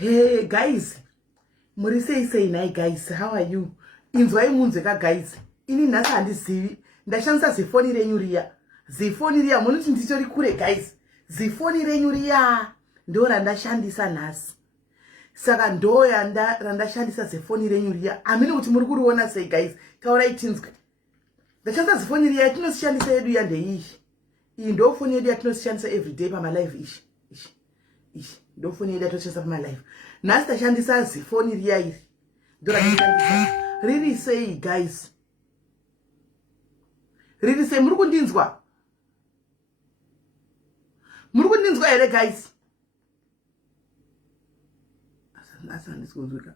Hey guys, muri sei nai guys, how are you? Inzwai munzweka guys. Ini nhasi handizivi. Ndashandisa zifoni renyu riya. Zifoni riya munoti nditori kure guys. Zifoni renyu riya ndo randashandisa nhasi. Saka ndo randashandisa zifoni renyu riya. Amini kuti muri kuriona sei guys. Taurai tinzwe. Ndashandisa zifoni riya yatinoshandisa yedu ya ndeiyi. Iyi ndo foni yedu yatinoshandisa everyday pama live ishi. Ndo foni yedu yatoshandisa pama live. Nhasi tashandisa zifoni riya iri. Ndo randashandisa. Riri sei guys. Riri sei muri kundinzwa? Muri kundinzwa here guys? Asa ndisikunzwika.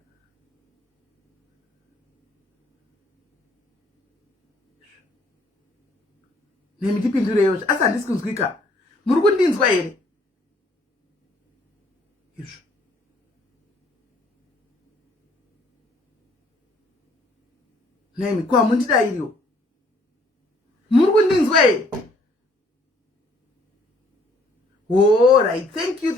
Nemi ndipindureyo. Asa ndisikunzwika. Muri kundinzwa here? Izvo. Nemi kwa mundida iriyo. Muri kundinzwa here? All right, thank you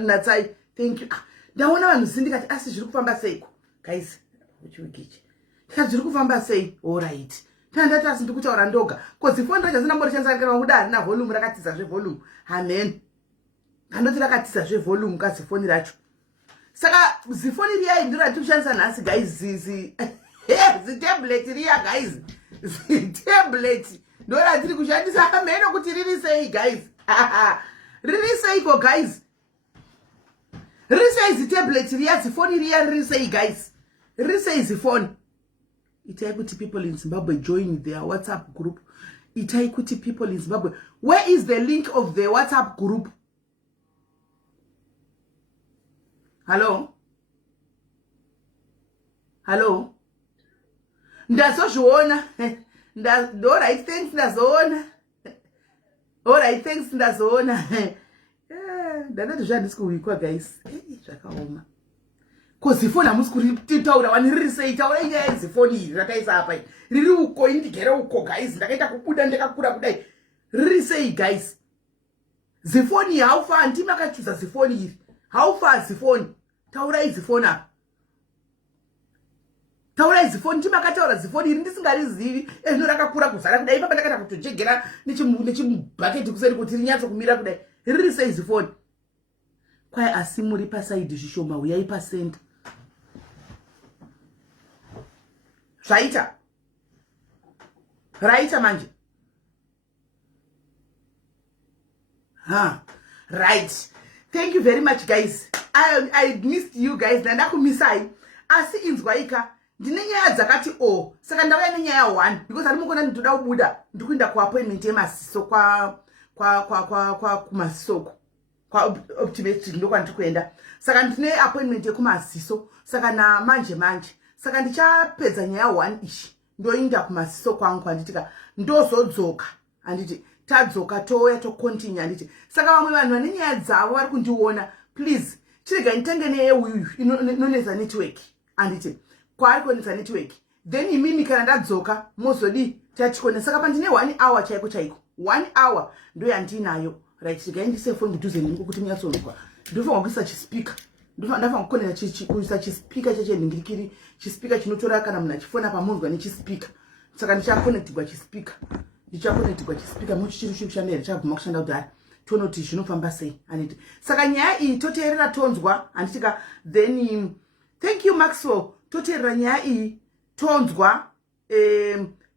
Natsai, thank you. Ndaona vanhu sindikati asi zviri kufamba seiko guys, uchiwikichi tikati zviri kufamba sei. All right, tandati asi ndikutaura ndoga kozi foni racho zinambori kana kuda harina volume rakatiza zve volume. Amen, kandoti rakatiza zve volume kazi foni racho. Saka zifoni riya ndiro ratikushandisa nhasi guys, zi tablet riya guys, tablet ndo ratiri kushandisa. Amen, kuti riri sei guys. Riri seiko guys. Riri sei zi-tablet riya, zifoni riya riri sei guys. Riri sei zifoni. Itai kuti people in Zimbabwe join their WhatsApp group. Itai kuti people in Zimbabwe. Where is the link of the WhatsApp group? Hello? Hello? Ndazozviona. All right, thanks ndazoona. All right, thanks ndazoona. Ndandati zvandisikuwikwa guys. Zvakaoma. Ko zifoni hamusi kuritaura wani riri sei. Taura inyaya yezifoni iri rakaisa apa. Riri uko indigere uko guys. Ndakaita kubuda ndakakura kudai. Riri sei guys. Zifoni haufa antimakachuza zifoni iri. Haufa zifoni. Taura izifoni apa. Taura izifoni timakataura zifoni iri ndisingarizivi. Ezvino rakakura kuzara kudai. Papa ndakata kutojegera nechimubhaketi kuseri kuti rinyatso kumira kudai. Riri sei zifoni. Kwai asi muri pasaidi zvishoma uyai pasenda. Zvaita. Raita manje. Right. Thank you very much guys. I missed you guys. Nandakumisai. Asi inzwaika. Ndine nyaya dzakati saka ndauya nenyaya 1 because andimukona ndinoda kubuda ndikuenda kuappointment yemasiso kwa kumasisoko kwa optometric ndokwandiri kuenda. Saka ndine appointment yekumasiso saka manje saka ndichapedza nyaya 1 ishi ndoinda kumasiso kwangu kwanditika ndozodzoka anditi tadzoka touya tocontinue anditi. Saka vamwe vanhu vane nyaya dzavo vari kundiona, please chirega nditenge neyeuyu inonetsa network anditi kwari kuonesa network, then imimi kana ndadzoka mozodi tatikone. Saka pandine 1 hour chaiko 1 hour ndo yandinayo. Right, ndikaendise foni kudhuze neni kuti munyatsonzwa. Ndofanira kuisa chispeaker. Ndafanira kukonera kuisa chispeaker chechenhingirikiri, chispeaker chinotora kana munhu achifona pamunzwa nechispeaker. Saka ndichakonektigwa chispeaker. Muchichiri kushandira chaguma kushanda kudhara. Tono kuti zvinofamba sei anditi. Saka nyaya iyi toteerera tonzwa anditika, then thank you Maxwell. Toteerera nyaya iyi tonzwa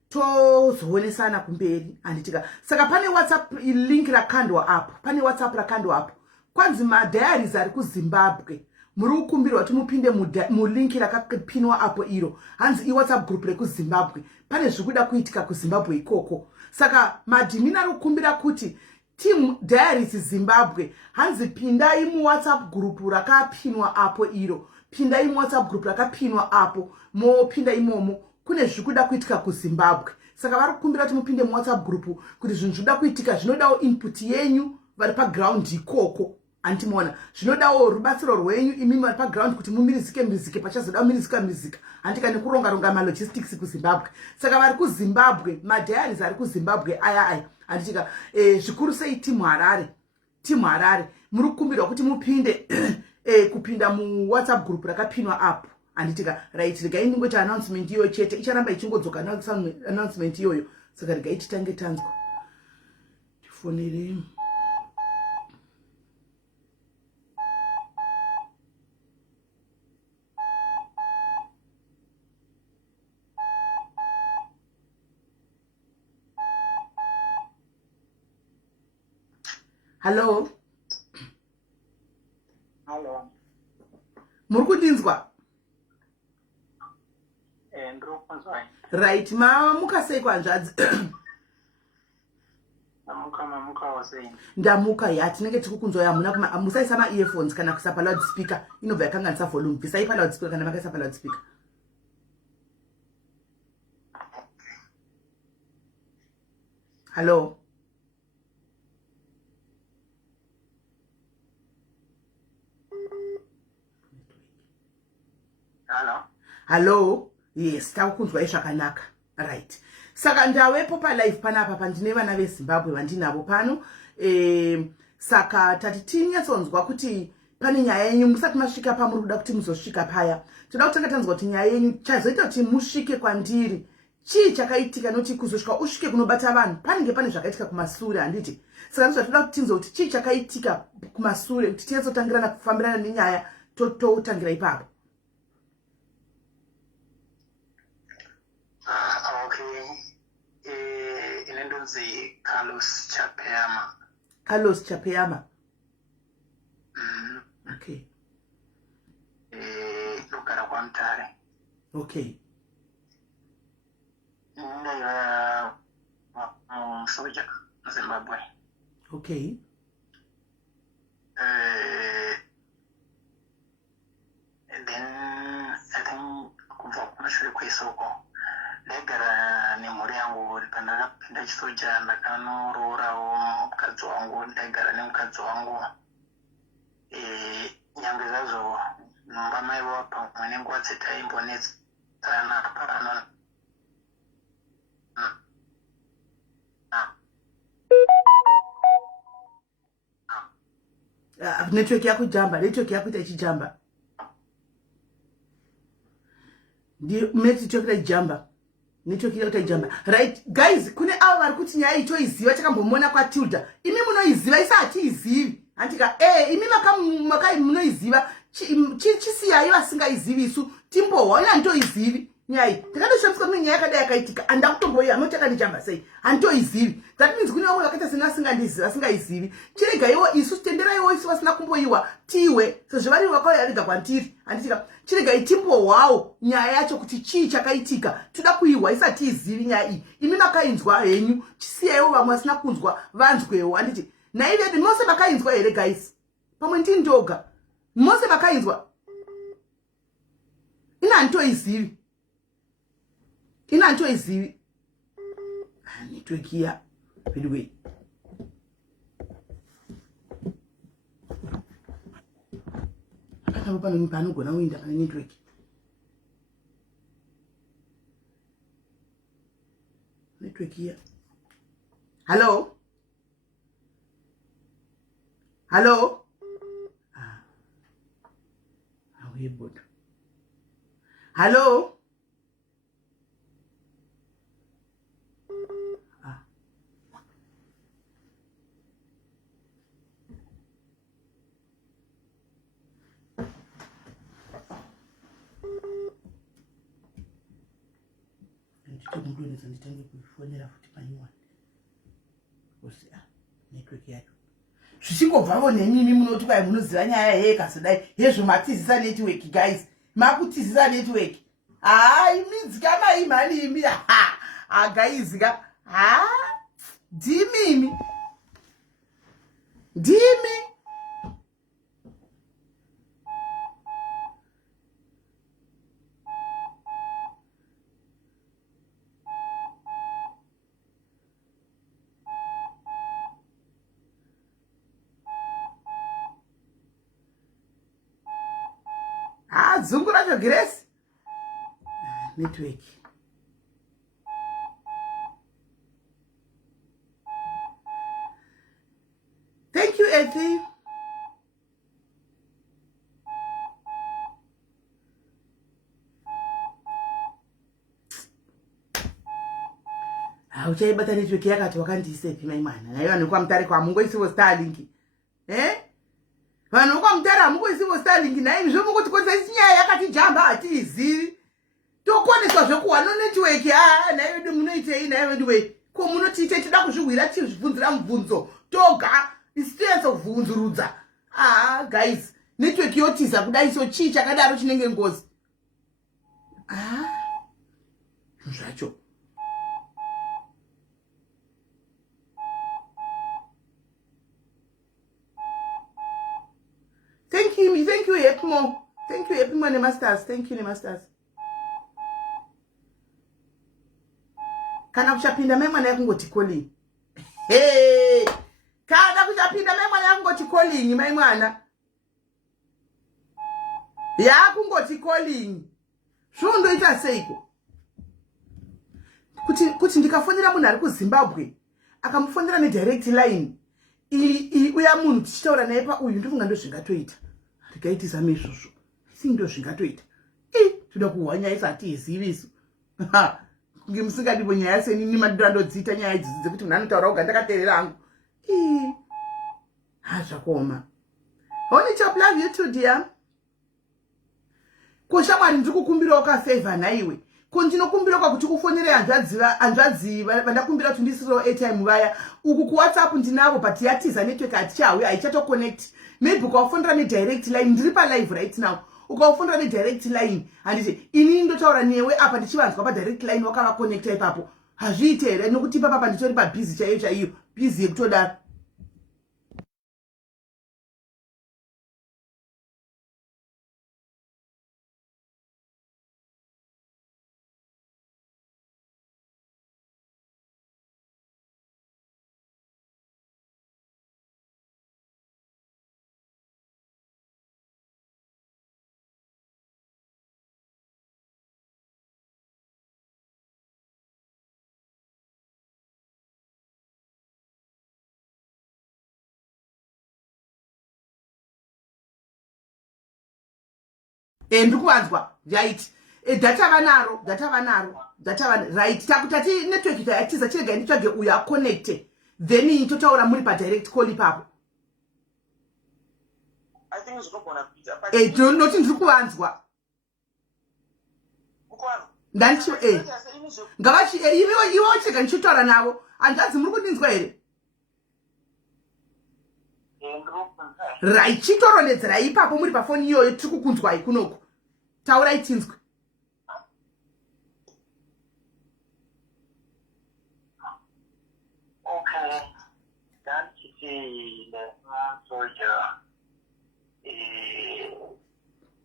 tozoonesana kumberi anditika. Saka pane WhatsApp link rakandwa apo. Kwanzi madiaries ari kuZimbabwe muri kukumbirwa kuti mupinde mu link rakapinwa apo iro. Hanzi iWhatsApp group rekuZimbabwe. Pane zvikuda kuitika kuZimbabwe ikoko. Saka madhimini ari kukumbira kuti team diaries Zimbabwe hanzi pindai mu WhatsApp group rakapinwa apo iro. Pindai mu WhatsApp group rakapinwa apo. Mopinda imomo. Kune zvikuda kuitika kuZimbabwe. Saka vari kukumbira kuti mupinde mu WhatsApp group kuti zvinhu zvinoda kuitika zvinodawo input yenyu vari paground ikoko. Antimona zvinodawo rubatsiro rwenyu imimi vari paground kuti mumirizike pachazoda mirizika andika nekuronga malogistics kuZimbabwe. Saka vari kuZimbabwe, madiaries ari kuZimbabwe aya anditika zvikuru sei team Harare team Harare muri kukumbirwa kuti mupinde kupinda mu WhatsApp group rakapinwa app anditika right regai ndingoti announcement iyo chete icharamba ichingodzoka announcement iyoyo saka regai titange tanzwa tifonere Hello. Hello. Muri kundinzwa? Ndiri kunzwa. Right, mamuka sei kwanzvadzi? Mamuka wasei? Ndamuka ya tinenge tikukunzwa yamuna musaisa ma earphones kana kuisa pa loudspeaker inobva yakanganisa volume. Bvisai pa loudspeaker kana makaisa pa loudspeaker. Hello. Hello. Yes, takunzwa zvakanaka. Right. Saka ndawepo pa live panapa pandine vana veZimbabwe vandinavo pano. Saka tati tinyatsonzwa kuti pane nyaya yenyu musati masvika pamuri kuda kuti muzosvika paya. Toda kutanga tanzwa kuti nyaya yenyu chazoita kuti musvike kwandiri. Chii chakaitika noti kuzosvika usvike kunobata vanhu panenge pane zvakaitika kumasure handiti. Saka ndizvatoda kuti tinzwe kuti chii chakaitika kumasure kuti tinyatsotangirana kufambirana nenyaya totangira ipapo. Carlos Chapeyama. Carlos Chapeyama. Okay. Lugara kwa Mtare. Okay. Ndaiva soja Zimbabwe. Okay. And then I think kubva kumashure kwesoko ndaigara nemhuri yangu pandakapinda chisoja ndakanororawo mukadzi wangu ndaigara nemukadzi wangu nyange zvazvo nhomba maivo pamwe nenguva dzataimbonetsana pano network yako jamba, network yako ichijamba. Network ichijamba. Network yako ichijamba. Right, guys, kune avo vari kuti nyaya itoiziva takambomona kwa Tilda. Imi munoiziva isati izivi. Antika imi makai munoiziva chisiyai vasingaizivi isu timbohwa ina ndoizivi. Nyai, takandoshamisa kuti nyaya yakadai yakaitika andakutomboya anoti akandijamba sei. Andoizivi. That means kune vamwe vakaita vasingaizivi. Chiregaiwo isu tenderaiwo isu vasina kumboiwa tiwe sezvo vari vakauyaridza kwandiri. Anditika chiregai timbohwawo nyaya yacho kuti chii chakaitika. Toda kuiwa isati izivi nyaya iyi. Imi makainzwa henyu chisiyaiwo vamwe vasina kunzwa vanzwewo. Anditi naivedi mose makainzwa here guys. Pamwe ndini ndoga. Mose makainzwa. Ina ntoizivi. Ina ntoizivi. Network here. By the way. Akatabo pano panogona kuenda pane network. Network here. Hello? Hello? How are you, bud? Hello? Nditongudoneza nditange kufonera futi panyuwani. Kosi network yacho. Zvichingobvawo nemimi munoti kwai munoziva nyaya yekasodai hezvo matizisa network guys. Makutizisa network. Imidzika maimhani imi. Guys ga. Ndimimi. Ndimi. Zungu racho Grace. Network. Thank you, Ethi. Uchaibata network yakati wakandisepi mai mwana. Nayo vanhu kwa mutare kwa mungo isivo Starlink. Vanhu kwa mutare mungo isivo Starlink nayo zvomungoti kwese chinyaya yakati jamba atizivi. Tokoneswa zvekuwa no network nayo munoitei nayo ndiwe. Ko munotiite tida kuzvihwira chizvibvunzira mubvunzo. Toga isitense kuvhunzurudza. Guys, network yotiza kudai so chi chakadaro chinenge ngozi. Zvacho. Thank you, Epmo. Thank you, Epmo and the Masters. Thank you, the Masters. Kana kuchapinda memwana yakungoti calling. Hey! Kana kuchapinda memwana yakungoti calling, mai mwana. Yakungoti calling. Zvondoita seiko? Kuti ndikafonera munhu ari kuZimbabwe, akamufonera nedirect line. Uya munhu tichitaura naye pauyu ndofunga ndozvingatoita. Rikaitisa mezvozvo. Asi ndozvingatoita. Toda kuhwanya isati iziviso. Kunge musingadipo nyaya senini madandodzita nyaya idzi dzekuti munhu anotaura kuga ndakateerera hangu. Zvakoma. Honey chop, love you too, dear. Koshamwari ndiri kukumbirawo kafavor naiwe. Ko ndinokumbira kuti ufonere hanzvadzi vandakumbira kuti ndisiro airtime vaya. Uku kuWhatsApp ndinavo but yatiza network atichauya haichato-connect. Maybe ukafonera nedirect line ndiri palive right now. Ukafonera nedirect line handiti ini ndotaura newe apa ndichivanzwa padirect line wakava connecta ipapo. Hazviite here nokuti papa nditori pabhizi chaiyo bhizi yekutodaro. Ndikuvanzwa right. Data vanaro right. Takutati network yatiza chirega nditsvage uya connect. Then totaura muri pa direct call ipapo. I think zvogona kuita. Noti ndikuvanzwa. Ukwanzwa. Ndanchi ngavachi ivo chirega ndichitaura navo. Hanzvadzi muri kundinzwa here? Right, chitorondedzera ipapo muri pafoni iyoyo tiri kukunzwai kunoku. Taurai tinzwe. Okay, that's the soldier.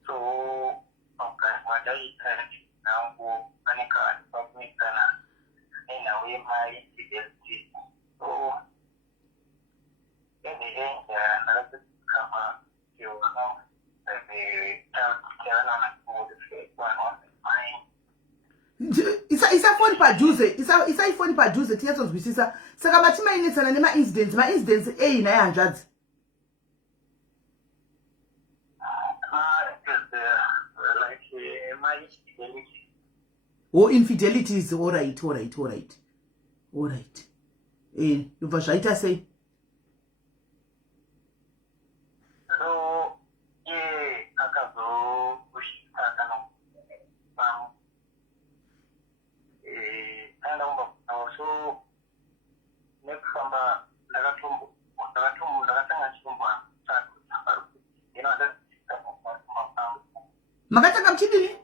So, okay, what I said now, Panica, Pamicana, and now we might see. So, in the end, another cover, you know, Isa phone padhuze, isa iphone padhuze tiyazozwisisa. Saka machimainetsana nema-incidents, ma-incidents naye hanzvadzi. Like my infidelity. Oh, infidelities, all right. Yobva zvaita sei? Makatanga mchidini?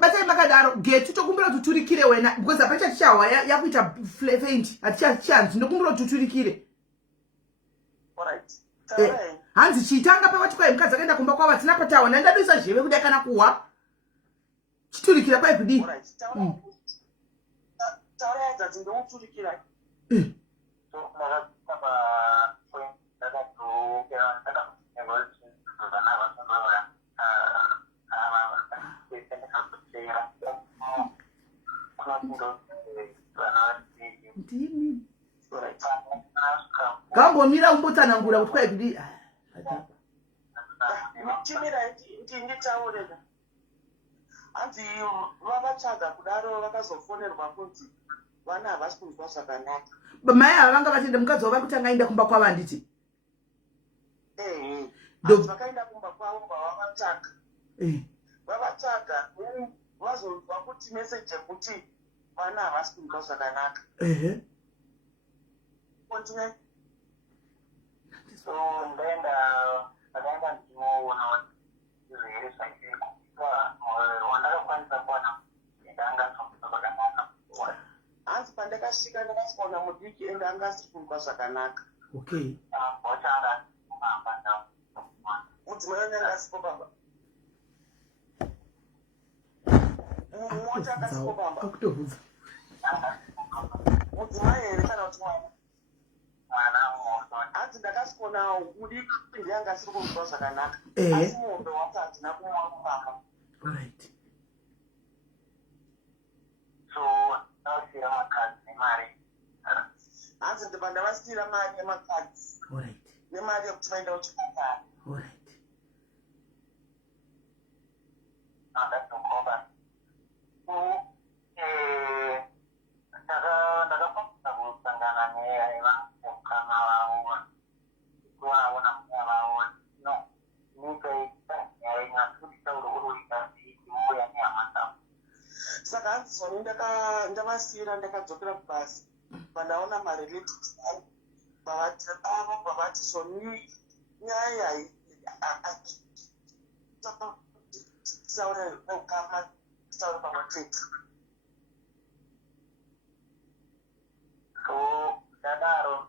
Batai makadaro getu tokumbira tuturikire wena because apacha chichawa yakuita faint atichachanzi ndokumbira tuturikire. Alright. Hanzi chitanga pa watu kwa mkazi akaenda kumba kwa watu napatawa na ndadoisa zheve kuda kana kuwa chiturikira kwa kudi. Alright. Taura that ndo uturikira. So kama point dada to kera Gambo mira umbotsanangura kuti kwai kudi. kuti nditaureka hanzi vavatsvaga kudaro vakazofonerwa kunzi vana havasi kunzwa zvakanaka. Mai ava vanga vatende mukadzi wavo vari kutanga aenda kumba kwavo handiti? Hanzi vakaenda kumba kwavo vavavatsvaga. Vavatsvaga vazonzwa kuti meseji yekuti vana havasi kunzwa zvakanaka. Continue. So ndaenda ndinoona zvirwere zvaikuita wandakakwanisa kuwana ndanga zvakuita zvakanaka. Hanzi pandakasvika ndakaona mudiki ende anga asiri kunzwa zvakanaka. Wachanga kupamba ndau. Mudzimai wangu anga asiri kupamba. Mmoja anga asiri kupamba. Akutobvunza. Mudzimai here kana kuti mwana? Hanzi ndakasvikonawo mudiki ndianga asiri kunzwa zvakanaka. Asi mombe wati hatina kumwa kupamba. Alright. So ndavasiyira makadzi nemari. Hanzi ndibva ndavasiyira mari yemakadzi. Alright. Nemari yekuti vaenda kuchipatara. Alright. Ndatokomba. Ndakakwanisa kusangana nevamukana vavo. Kuvaona muna vavo. No. Nyika yainyatsudisa urokuroita ichiuya nehama dzavo. Saka hanzi zvoni ndavasiyira ndakadzokera kubasa. Pandaona marelatives vavati zvoni nyaya tisaure neukama tisaure pamwe chete. So ndadaro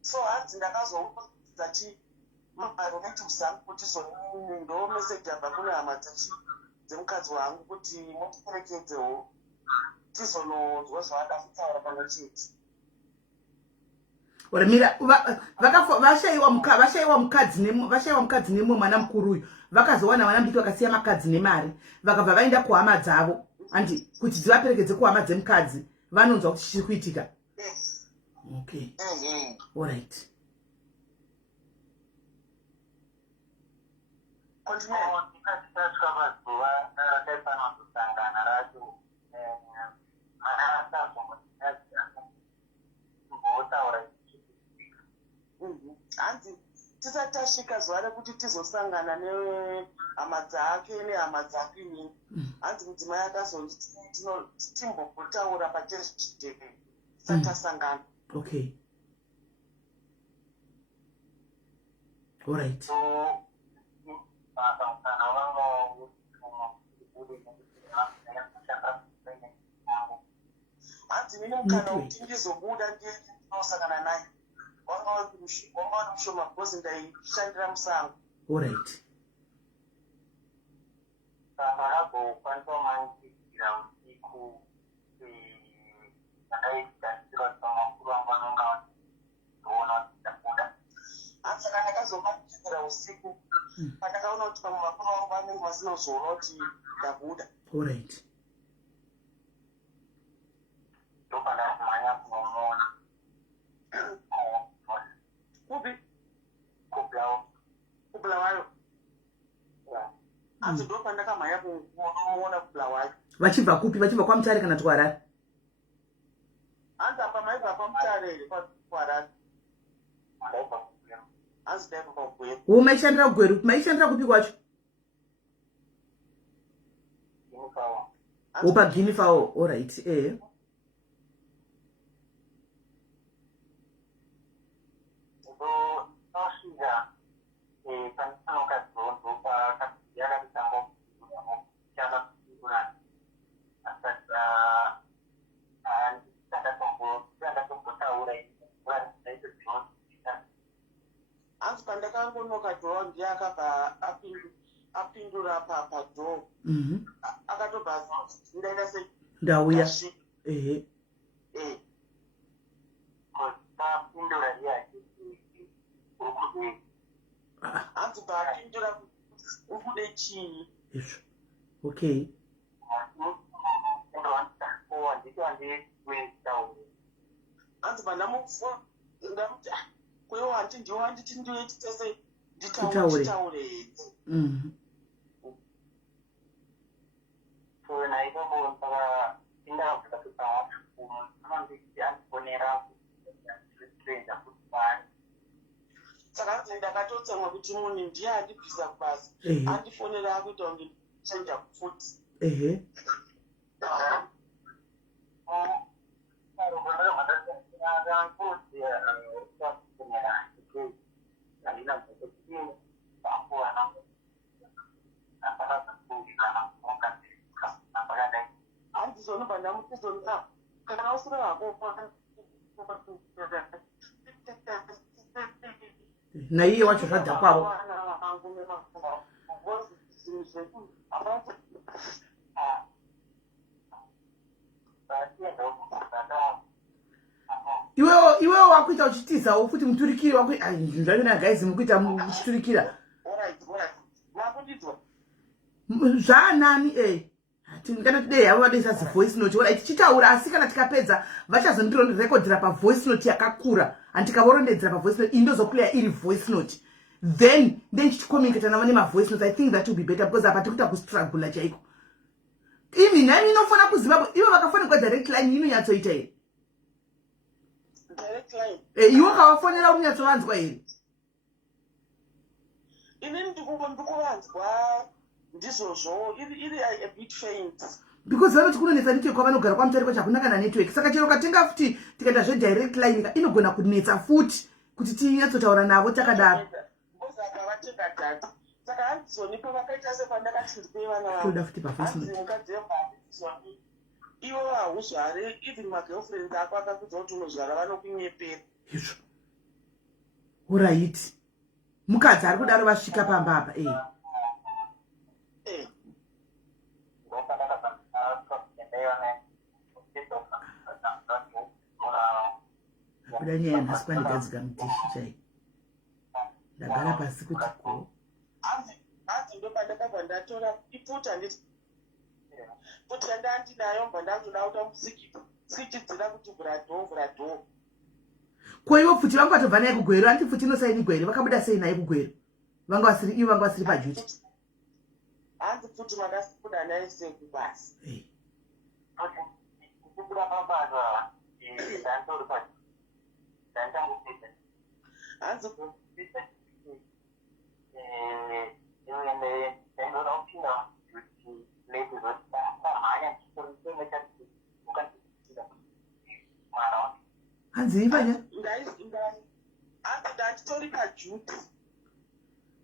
so hanzi ndakazoudza marelatives angu kuti zvoni ndo meseji yabva kune hama dzemukadzi wangu kuti mutiperekedzewo tizononzwa zvavada kutaura pamwe chete. Mira, vashayiwa mukadzi nemwe mwana mukuru uyu vakazowana vana mudiki vakasiya makadzi nemari vakabva vaenda kuhama dzavo handi kuti dzivaperekedze kuhama dzemukadzi vanonzwa kuti chiri kuitika. Okay. Alright. Hanzi tisati tasvika zuva rekuti tizosangana nehama dzake nehama dzake inini. Hanzi mudzimai akazonditi timbotaura pachezviteveri tisati tasangana. Okay. Alright. Hanzi mine mukana kuti ndizobuda ndinosangana naye wanga uri mushoma bhozi ndaishandira musango. Alright. Ndakakwanisa mandiira usiku ndakaitaisira kuti pamakuru angu anonga ndoona kuti ndabuda. Hanzi saka ndakazomandiira usiku pandakaona kuti pamwe makuru angu anenge vasina kuzoona kuti ndabuda. Alright. Ndopandakumhanya kunomuona. Kupi? Kubulawayo. Hanzi ndopandakamhanya kunomuona Kubulawayo. Vachibva kupi? Vachibva kwaMutare kana kuHarare? Hanzi apa maibva kwaMutare here kuHarare. Hanzi ndaibva paGweru. Wo maishandira kuGweru? Maishandira kupi kwacho? Wo paGuinea Fowl. Alright. Hanzi pandakangonoka dhoo ndiye akabva apindura padhoo. Akatobva ndaenda sei? Ndauya. Hanzi paapindura ukude chii? Okay. Hanzi pandamufunga ndamuti kwewo handi ndiwo handiti ndiweti tese Titaure. nditaure hedzi. So naiko saka indakabvuka kuti anonditi andifonera stranger kuti pari Saka hanzi ndakatotsamwa kuti munhu ndiye andibvisa kubasa andifonera akuita kunge chenja futi. Handizonobva ndamutizona kana usingako naiye wacho zvadha kwavo. Iwewo wakuita uchitizawo futi muturikiri wakuita zvavina guys mukuita muchiturikira zvaanani kana tidei havo vadoisa zivoice note ora tichitaura asi kana tikapedza vachazondirekodhera pavoice note yakakura handikavaurondedzera pavoice note indozoplaya iri voice note then ndichitikommunicata navo nemavoice note. I think that will be better because apa tikuita kustrugula chaiko. Imi nani inofana kuziva ivo vakafonekwa direct line inonyatsoita here. Direct line. Iwe kavafonera unyatsovanzwa here. Inini ndikuvanzwa ndizvozvo iri a bit faint. Because vanoti kunonetsa network kwavanogara kwamutariko chakuna kana network. Saka chero katenga futi tikaita zve direct line inogona kunetsa futi kuti tinyatsotaura navo takadaro. Saka vatenga data. Saka handizonipa vakaita sepandakati ndipei vana toda futi pavoice note. handizoni ivo hauzvare even magirlfriends ako akakudza kuti unozvara vanokunyepera. Izvo. Alright. Mukadzi ari kudaro vasvika pamba apa kuda nyaya nhasi kwandikadzika mutishi chai ndagara pasi kuti ko hanzi ndopandakabva ndatora iputa nditi kuti yandandinayo mba ndandoda kuta musikipa sichidzira kuti vhuradho ko ivo futi vanga vatobva naye kugwero anti futi inosaini gwero vakabuda sei naye kugwero vanga vasiri pajuti. Hanzi futi makasikuda naye sei kubasi hanzi hanzi ivanya hanzi ndanditori pajuti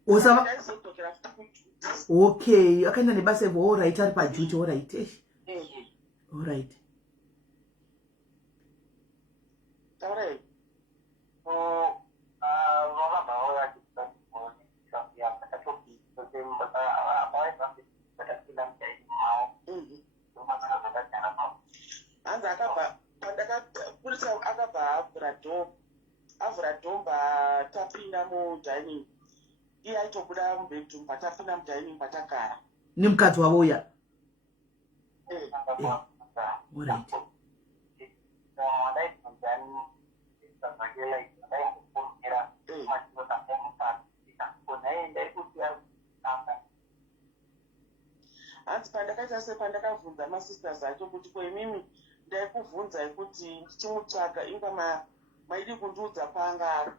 ndaizodokera futi kujuti. Okay, akaenda nebasa evo alright ari pajuti alright. Alright. Alright. Hanzi akabva pandakakurisa akabva avhura dhomba tapinda mudining iye aitobuda mubedroom patapinda mudining patakara nemukadzi wavo uya. Alright. hanzi pandakaita sepandakabvunza masisters acho kuti koimimi ndaikubvunzai kuti ndichimutsvaga inga maidi kundiudza paanga ari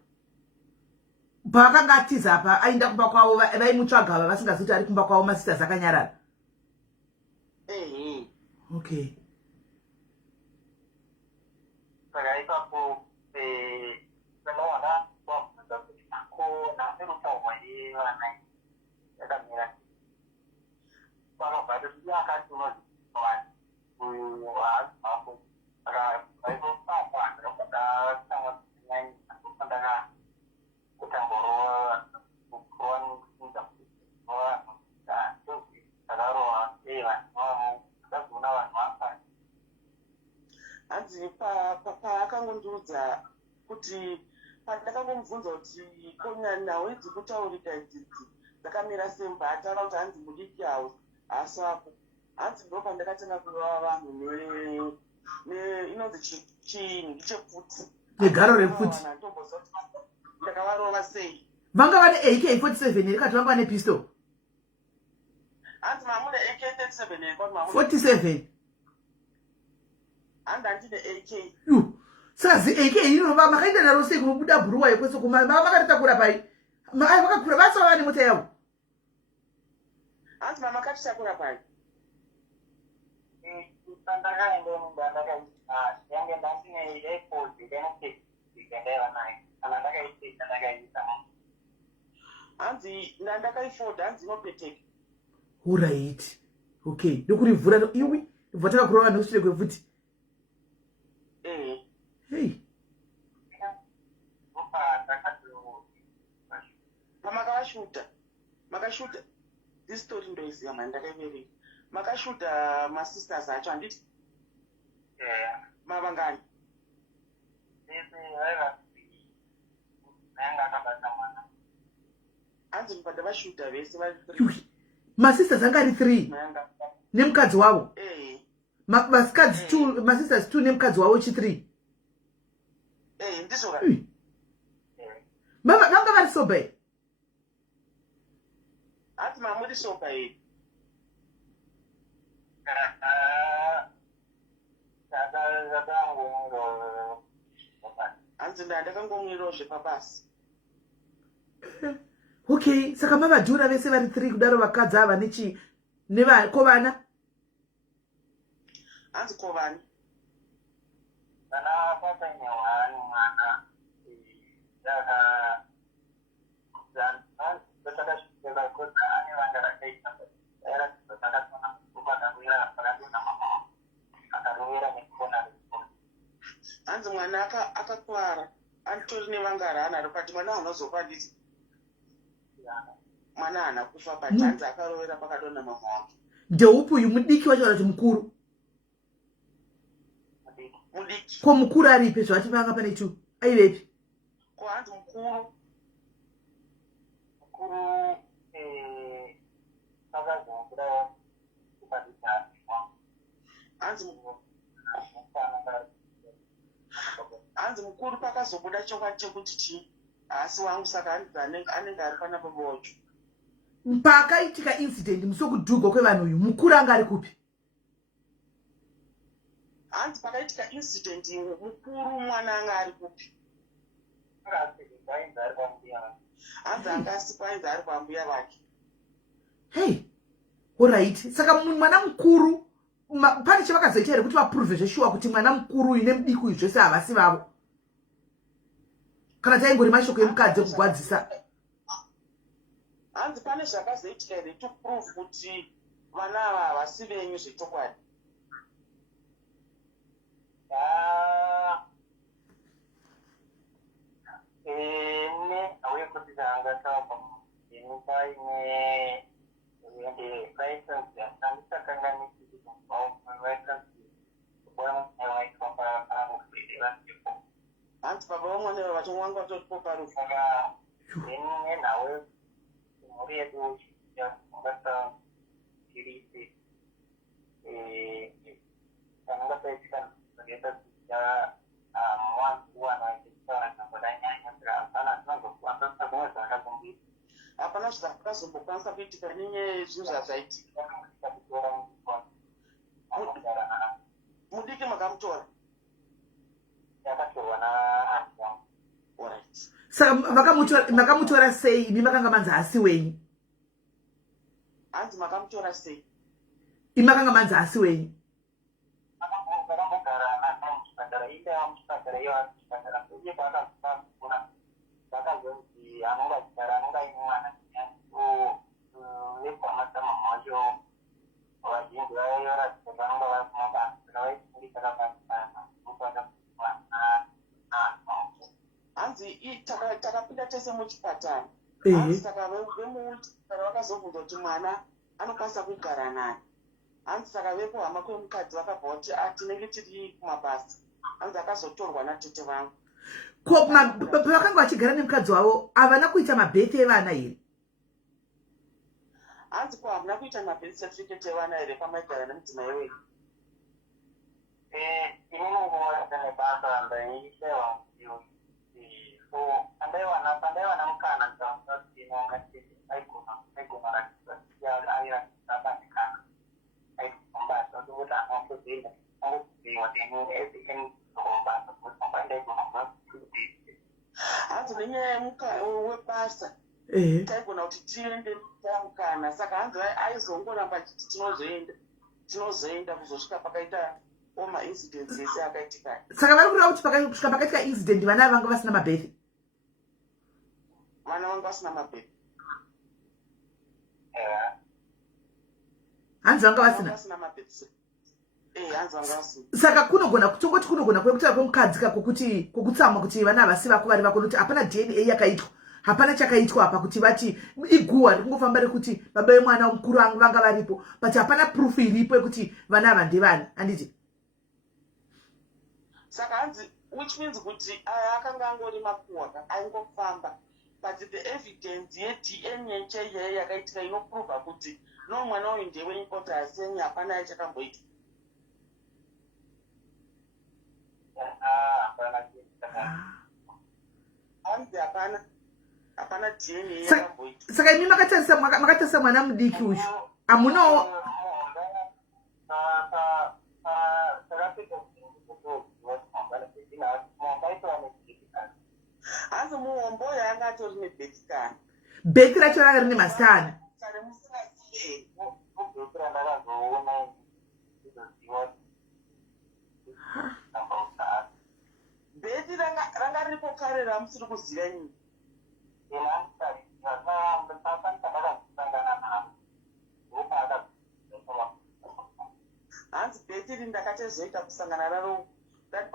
paakanga atiza apa aenda kumba kwavo vaimutsvaga ava vasingazivi kuti ari kumba kwavo masisters akanyarara. Okay. Saka ipapo panoona wabvunza kuti ako naserutaurwa yevana yakamira pakabva kuti akati unozivani uyu haazvapo saka vaipopapa ndakatanga kunyanya kutamborowa kurowanisa takarowa vanhu vavo akazoona vanhu vapasi. hanzi paakangondiudza kuti pandakangomubvunza kuti konyanhau idzi kutaurika idzidzi dzakamira semba ataura kuti hanzi mudiki house asapo hanzi ndo pandakatenga kurova vanhu inonzi chinhu chepfuti negaro repfuti ndakavarova sei vanga vane AK47 here kati vanga vane pistol hanzi mamune AK37 here kwati 47 hanzi handine AK saka AK inova makaenda naro sei kunobuda bhuruwa yekwese makaritakura pai vakakura vasava vane mota yavo hanzi mamakatitakura pai pandakaende yange ndandine airport ndinotendeva naye kana ndakaita ndakaita hanzi ndandakaifoda hanzi inopeteka alright okay ndokurivhura iwi bva takakura vanhu kushure kwebvuti hey makashuta this story ndoiziva mani ndakaivereka makashuta masisters acho handiti mavangani hanzi mupanda vashuta vese masisters anga ari 3 nemukadzi wavo masisters 2 nemukadzi wavo chi3 ndizvo vanga vari soba here hanzi mamuri soba here hanzi ndandakangomwirawo zvepabasi okay saka mavadhura vese vari 3 kudaro vakadzi ava nechi kovana hanzi kovani vana vapainehwani mwana takasvika kuti ane vanga rakaita hanzi mwana akakwara anitori nevanga raanaro kati mwana hanozopa nditi mwana hana kufa but hanzi akarovera pakadonha mama wake ndeupi uyu mudiki wacho kana kuti mukuru mudiki ko mukuru aripe zvati panga pane chu aivepi ko hanzi mukuru akazongura hanzi mukuru pakazobuda chokwadi chekuti chii asi wangu saka anenge ari pana baba wacho pakaitika incident musokudhugwa kwevanhu uyu mukuru anga ari kupi hanzi pakaitika incident mukuru mwana anga ari kupi hanzi angasikwa ainzi ari kwambuya vake hey alright saka mwana mukuru pane chavakazoita here kuti vaprove zveshuwa kuti mwana mukuru uyu nemudiki uyu zvese havasi vavo kana taingori mashoko emukadzi ekugwadzisa hanzi pane zvakazoitika here toprove kuti vana ava havasi venyu zvechokwadi ne auye kuti zvaangatauka inyika ine license yandisakanganisiri hanzi baba vamwana vachomwanga vatoripo parufu nenhawe mhuri yedu ungata tirisi kanonga taitika zvaita kuita hapana zvakazongokwanisa kuitika nenyaya zvinhu zvazvaitika mudiki makamutora yakatorwa naanti yangu saka makamutora sei imi makanga manzi hasi wenyu hanzi makamutora sei imi makanga manzi hasi wenyu vakambogara naye muchipatara ida muchipatara iyo muchipatara uye paakazokuna vakazonzi anonga chitara anonga ine mwana vekwamasa mama wacho vazhinji vairatidza vanonga vakumabasa vaifundisa kabaisana hanzi takapinda tese muchipatara hanzi saka vemuchipatara vakazobvunza kuti mwana anokwanisa kugara naye hanzi saka vepo hama kwemukadzi vakabva kuti tinenge tiri kumabasa hanzi akazotorwa natete vangu ko pavakanga vachigara nemukadzi wavo havana kuita mabhete evana here hanzi ko hamuna kuita mabirth certificate evana here pamaigara nemudzimai wei? Inini nguva yakane basa ndaisewa so pandaiwana mukana ndinongati aigona ratidza airatidzabatikana aikumbasa kuti anokuzinda angudziwa basa kuti ndaigona hanzi nenyaya webasa taigona kuti tiende tamukana, saka hanzi aizongoramba chiti tinozoenda kuzosvika pakaita oma incidents ese akaitika. Saka vari kureva kuti kusvika pakaitika incident vana vanga vasina mabhethi? Vana vanga vasina mabhethi. Hanzi vanga vasina mabhethi. Hanzi vanga vasina. Saka kutongoti kunogona kwekutira kwemukadzi kwekutsamwa kuti vana havasi vako vari vako nokuti hapana DNA yakaitwa. Hapana chakaitwa apa kuti vati iguwa rikungofamba rekuti baba vemwana mukuru vanga varipo, but hapana proof iripo yekuti vana ava ndevani, handiti? Saka hanzi, which means kuti akanga angori mapuwa aingofamba, but the evidence ye-DNA chaiyo yakaitika inoprova kuti no mwana uyu ndewenyu kuti hasenyi hapana yachakamboita. Hanzi hapana DNA yakamboita. Saka imi makatarisa mwana mudiki uyu hamunawo hanzi muhombo yanga atori nebhethi kana bhethi racho ranga rine masana. bhethi ranga riripo kare ramusiri kuziva nyika. Hanzi bhethi iri ndakatezoita kusangana naro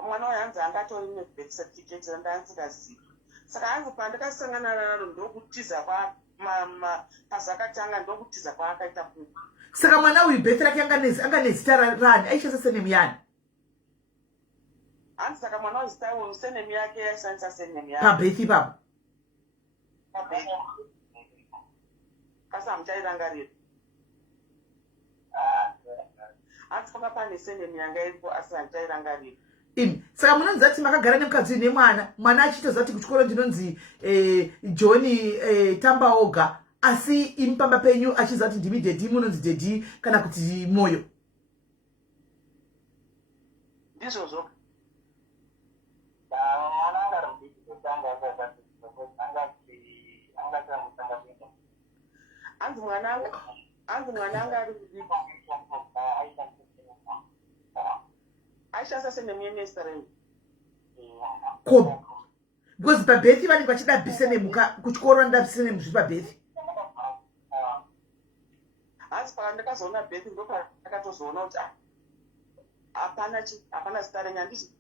mwana wayo hanzi angatori nebirth certificate randaanzikaziva. Saka hanzi pandakasangana naro ndokutiza pazakatanga ndokutiza kwaakaita kupa. Saka mwana uyu bhethi rake anga nezita rani, aishandisa senemu yani? Hanzi saka mwana uyu zita uyu senemu yake yaishandisa senemu yake pabhethi ipapo. Kasa muchairangarira. Hanzi panga pane senemu yanga iripo asi handichairangarira. Saka munonzi kuti makagara nemukadzi uyu nemwana achitoziva kuti kuchikoro ndinonzi John Tambaoga, asi imi pamba penyu achiziva kuti ndimi Dedhi, munonzi Dedhi kana kuti Moyo. Ndizvozvo. Hanzi mwana anga ari kudipa. Aishandisa senemu yenesta renyu. Ko because pabhethi vanenge vachida bhisenemu kuchikoro vanoda bhisenemu zviri pabhethi. Hanzi pandakazoona bhethi ndopandakatozoona kuti hapana zita renyu, handiti?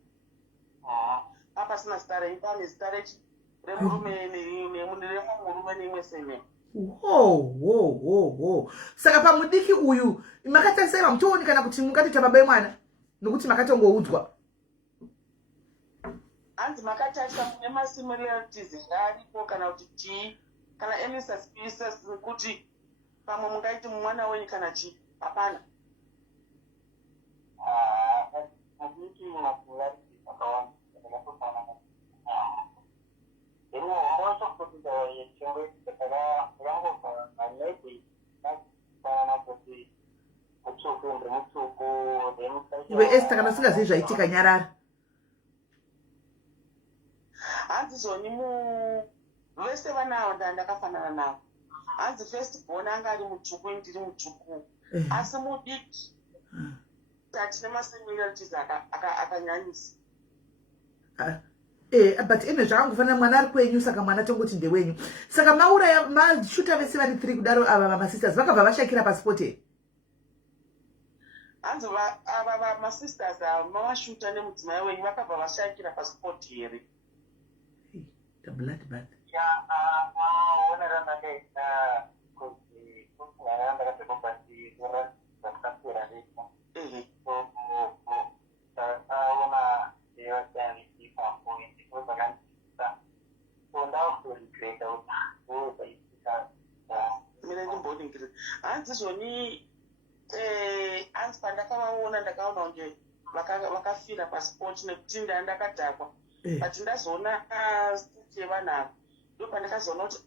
Hapasina zita renyu, pane zita remurume nemurume neimwe senemu. Saka pamudiki uyu makatarisaiva mutooni kana kuti mungatoita baba vemwana nokuti makatongoudzwa? Hanzi makatarisa mune masimilarities aripo kana kuti tii kana any suspicious kuti pamwe mungaiti mwana wenyu kana chii? Hapana. Iwe Esther kana usingazivi zvaitika nyarara. Hanzi zvoni vese vanavo ndandakafanana navo. Hanzi first born anga ari mutsvuku, ndiri mutsvuku, asi mudiki tine masimilarities akanyanyisa. But ime zvakangofanira mwana ari kwenyu, saka mwana tongoti ndewenyu. Saka mauraya mashuta vese vari 3 kudaro ava masisters vakabva vashakira pasipoti. Hanzi ava masisters ava mavashuta nemudzimai wenyu vakabva vashakira pasipoti here. The blood bath. Mina ndimboningirisa hanzi zvoni hanzi pandakavaona ndakaona kunge vakafira pasipoti nekuti ndakadhakwa but ndazoona state yevanhu ava ndo pandakazoona kuti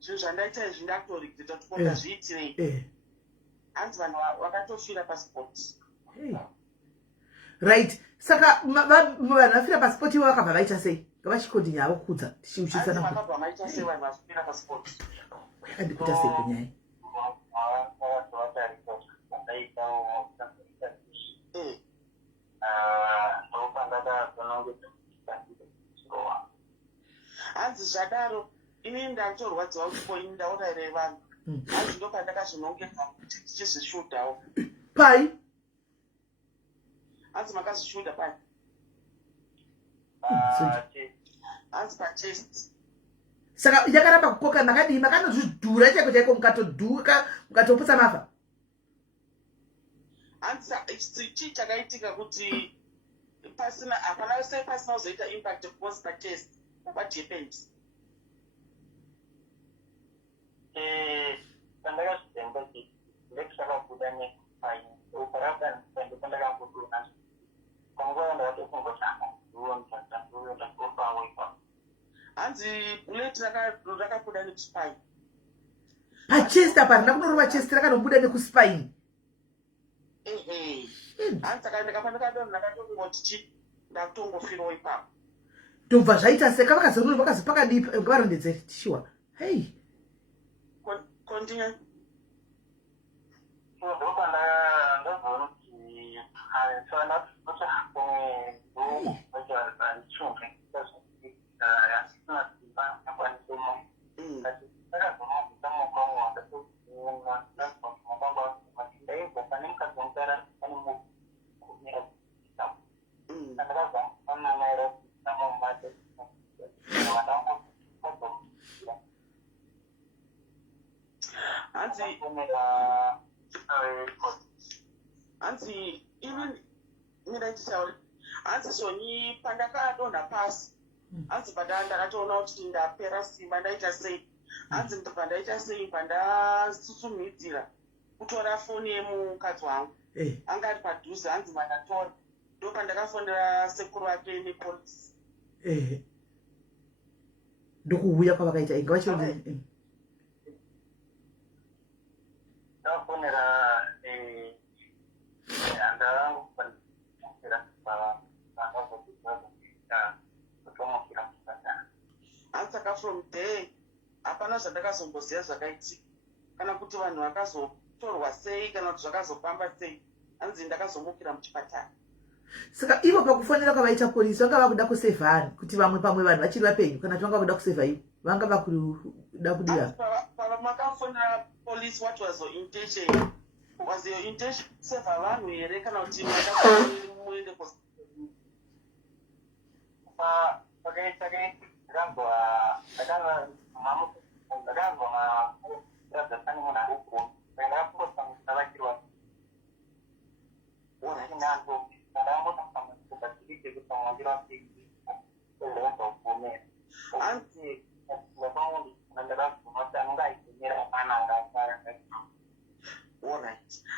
zvinhu zvandaita izvi ndakutoregeta kuti ko ndazviitirei. Hanzi vanhu vakatofira pasipoti. Right. Saka vanhu vafira pasipoti ivo vakabva vaita sei? Ngavachikondi nyaya vokudza tichiuchisana. Vakabva vaita sei vanhu vafira pasipoti? Yakandikuta sei kunyaya? Hanzi zvadaro ini ndatorwadziwa kupoini ndaurayire vanhu. Hanzi ndo pandakazvinongedza kuti tichizvishudawo. Pai? Hanzi makazvishuda pai? Hanzi pachest. Saka yakaramba kukoka makadii makanozvidhura chaiko chaiko mukatodhuka mukatoputsa mafa. Hanzi chii chakaitika kuti pasina hapana sei pasina kuzoita impact because pachest. What happened? Pandakazvitenga kuti ndekushakabuda nepai uparabda ndipandakambodona panguva ndakatofungotanga ndopawepa. Hanzi bullet rakabuda nekuspine. Pachest apa ndakunorova chest rakanobuda nekuspine. Hanzi saka ndikapandakadona ndakatongoti chi ndakutongofirawo ipapo. Ndobva zvaita seka vakazorora vakazi pakadii varondedzeri tishiwa. Hey. Continue. Ndozoona kuti haifana kuti pomwe ndocharipanichunge hanzi even miraitishauri hanzi zvoni pandakadonha pasi hanzi ndakatoona kuti ndapera simba ndaita sei. Hanzi pandaita sei pandasusumidzira kutora foni yemukadzi wangu anga ari padhuze. Hanzi mandatora ndo pandakafonera sekuru wake nepolisi. Ndokuuya kwavakaita inga vachironze. ndafonera andarangu kutomukira kuchipatara. Hanzi saka from there hapana zvandakazomboziva zvakaitika kana kuti vanhu vakazotorwa sei kana kuti zvakazopamba sei. Hanzi ndakazomukira muchipatara. Saka ivo pakufonera kwavaita polisi vanga vakuda kusevha vanhu kuti vamwe pamwe vanhu vachiri vapenyu kana kuti vanga vakuda kusevha ivo vanga vakuda kudira. Pamakafonera police what was your intention? Was your intention kusevha vanhu here kana kuti muende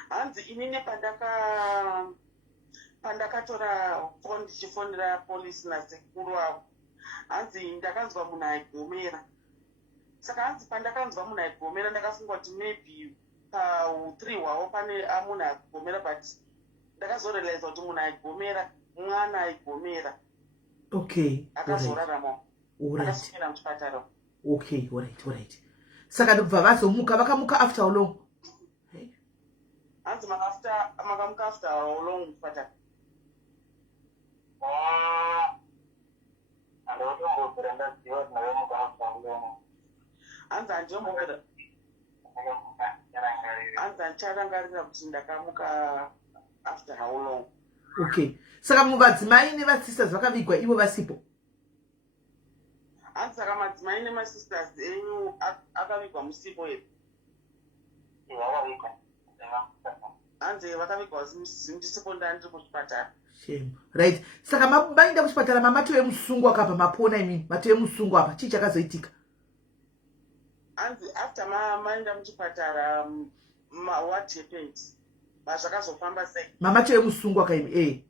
hanzi inini pandakatora foni ndichifonera polisi nasekuru wavo hanzi ndakanzwa munhu aigomera. Saka hanzi pandakanzwa munhu aigomera ndakafunga kuti maybe pa3 hwavo pane munhu aigomera but ndakazorealize kuti munhu aigomera mwana aigomera. Okay. Akazorarama. Akasvika muchipatara. Okay, alright. Saka ndobva vazomuka vakamuka after how long? Hanzi makamuka after how long muchipatara? Hanzi handiyombokera. Hanzi handicharangarira kuti ndakamuka after how long. Okay. Saka muvadzimai nevasisters vakavigwa ivo vasipo. Hanzi saka madzimai nemasisters enyu akavigwa musipo here. Hanzi vakavigwa ndisipo ndandiri kuchipatara. Shame. Right. Saka maenda kuchipatara mamato emusungu akapa mapona imi mato emusungu apa chii chakazoitika? hanzi after maenda muchipatara what happened zvakazofamba sei mama cho yemusungwa kaimi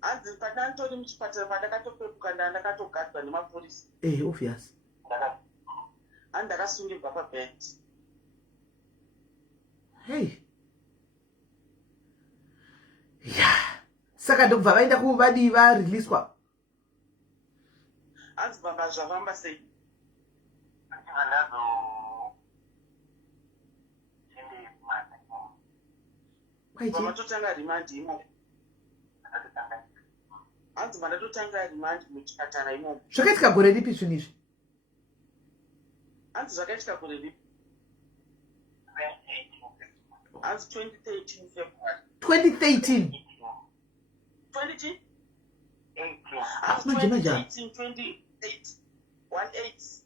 hanzi pandandori muchipatara pandakatopepuka ndakatogadwa nemapurisa obvious handi ndakasungirwa pabed hey saka ndokubva vaenda kuvadi vareleaswa hanzi bamba zvafamba sei pamatotanga rimandi imomo hanzi mandatotanga rimandi muchipatara imomo zvakaitika gore ripi zvinhu izvi hanzi zvakaitika gore ripi hanzi 2013 February 2013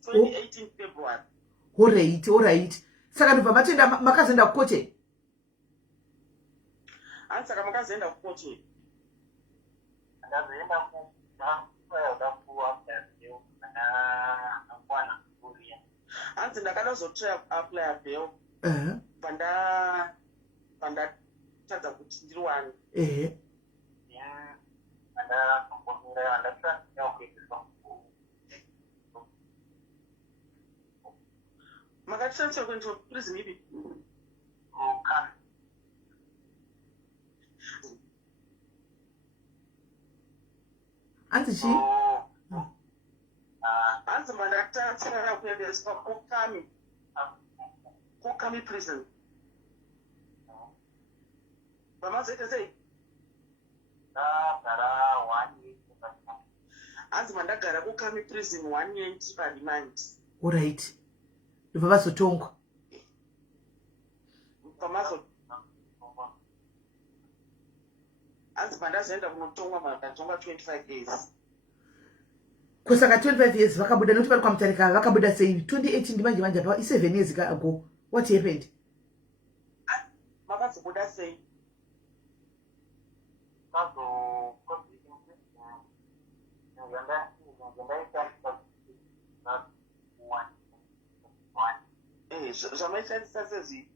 2018 February alright saka ndobva matenda makazoenda kukoche hanzi saka makazoenda kukoche hanzi ndakada kuzotry apply bail pandatadza kuti ndiriwani makatishandisa kuendeswa kuprison ipi hanzi chi hanzi mandatatsirana kuendeswa kukami prison vamazoita sei hanzi mandagara kukami prison 1 year ndiri parimandi alright ndobva vazotongwa hanzi mandazoenda kunotongwa makatongwa 25 years kusaka 25 years vakabuda nokuti vari kwamutarika vakabuda sei 2018 ndimanje manje apa i7 years ago what happened makazobuda sei zvamaishandisa sezvi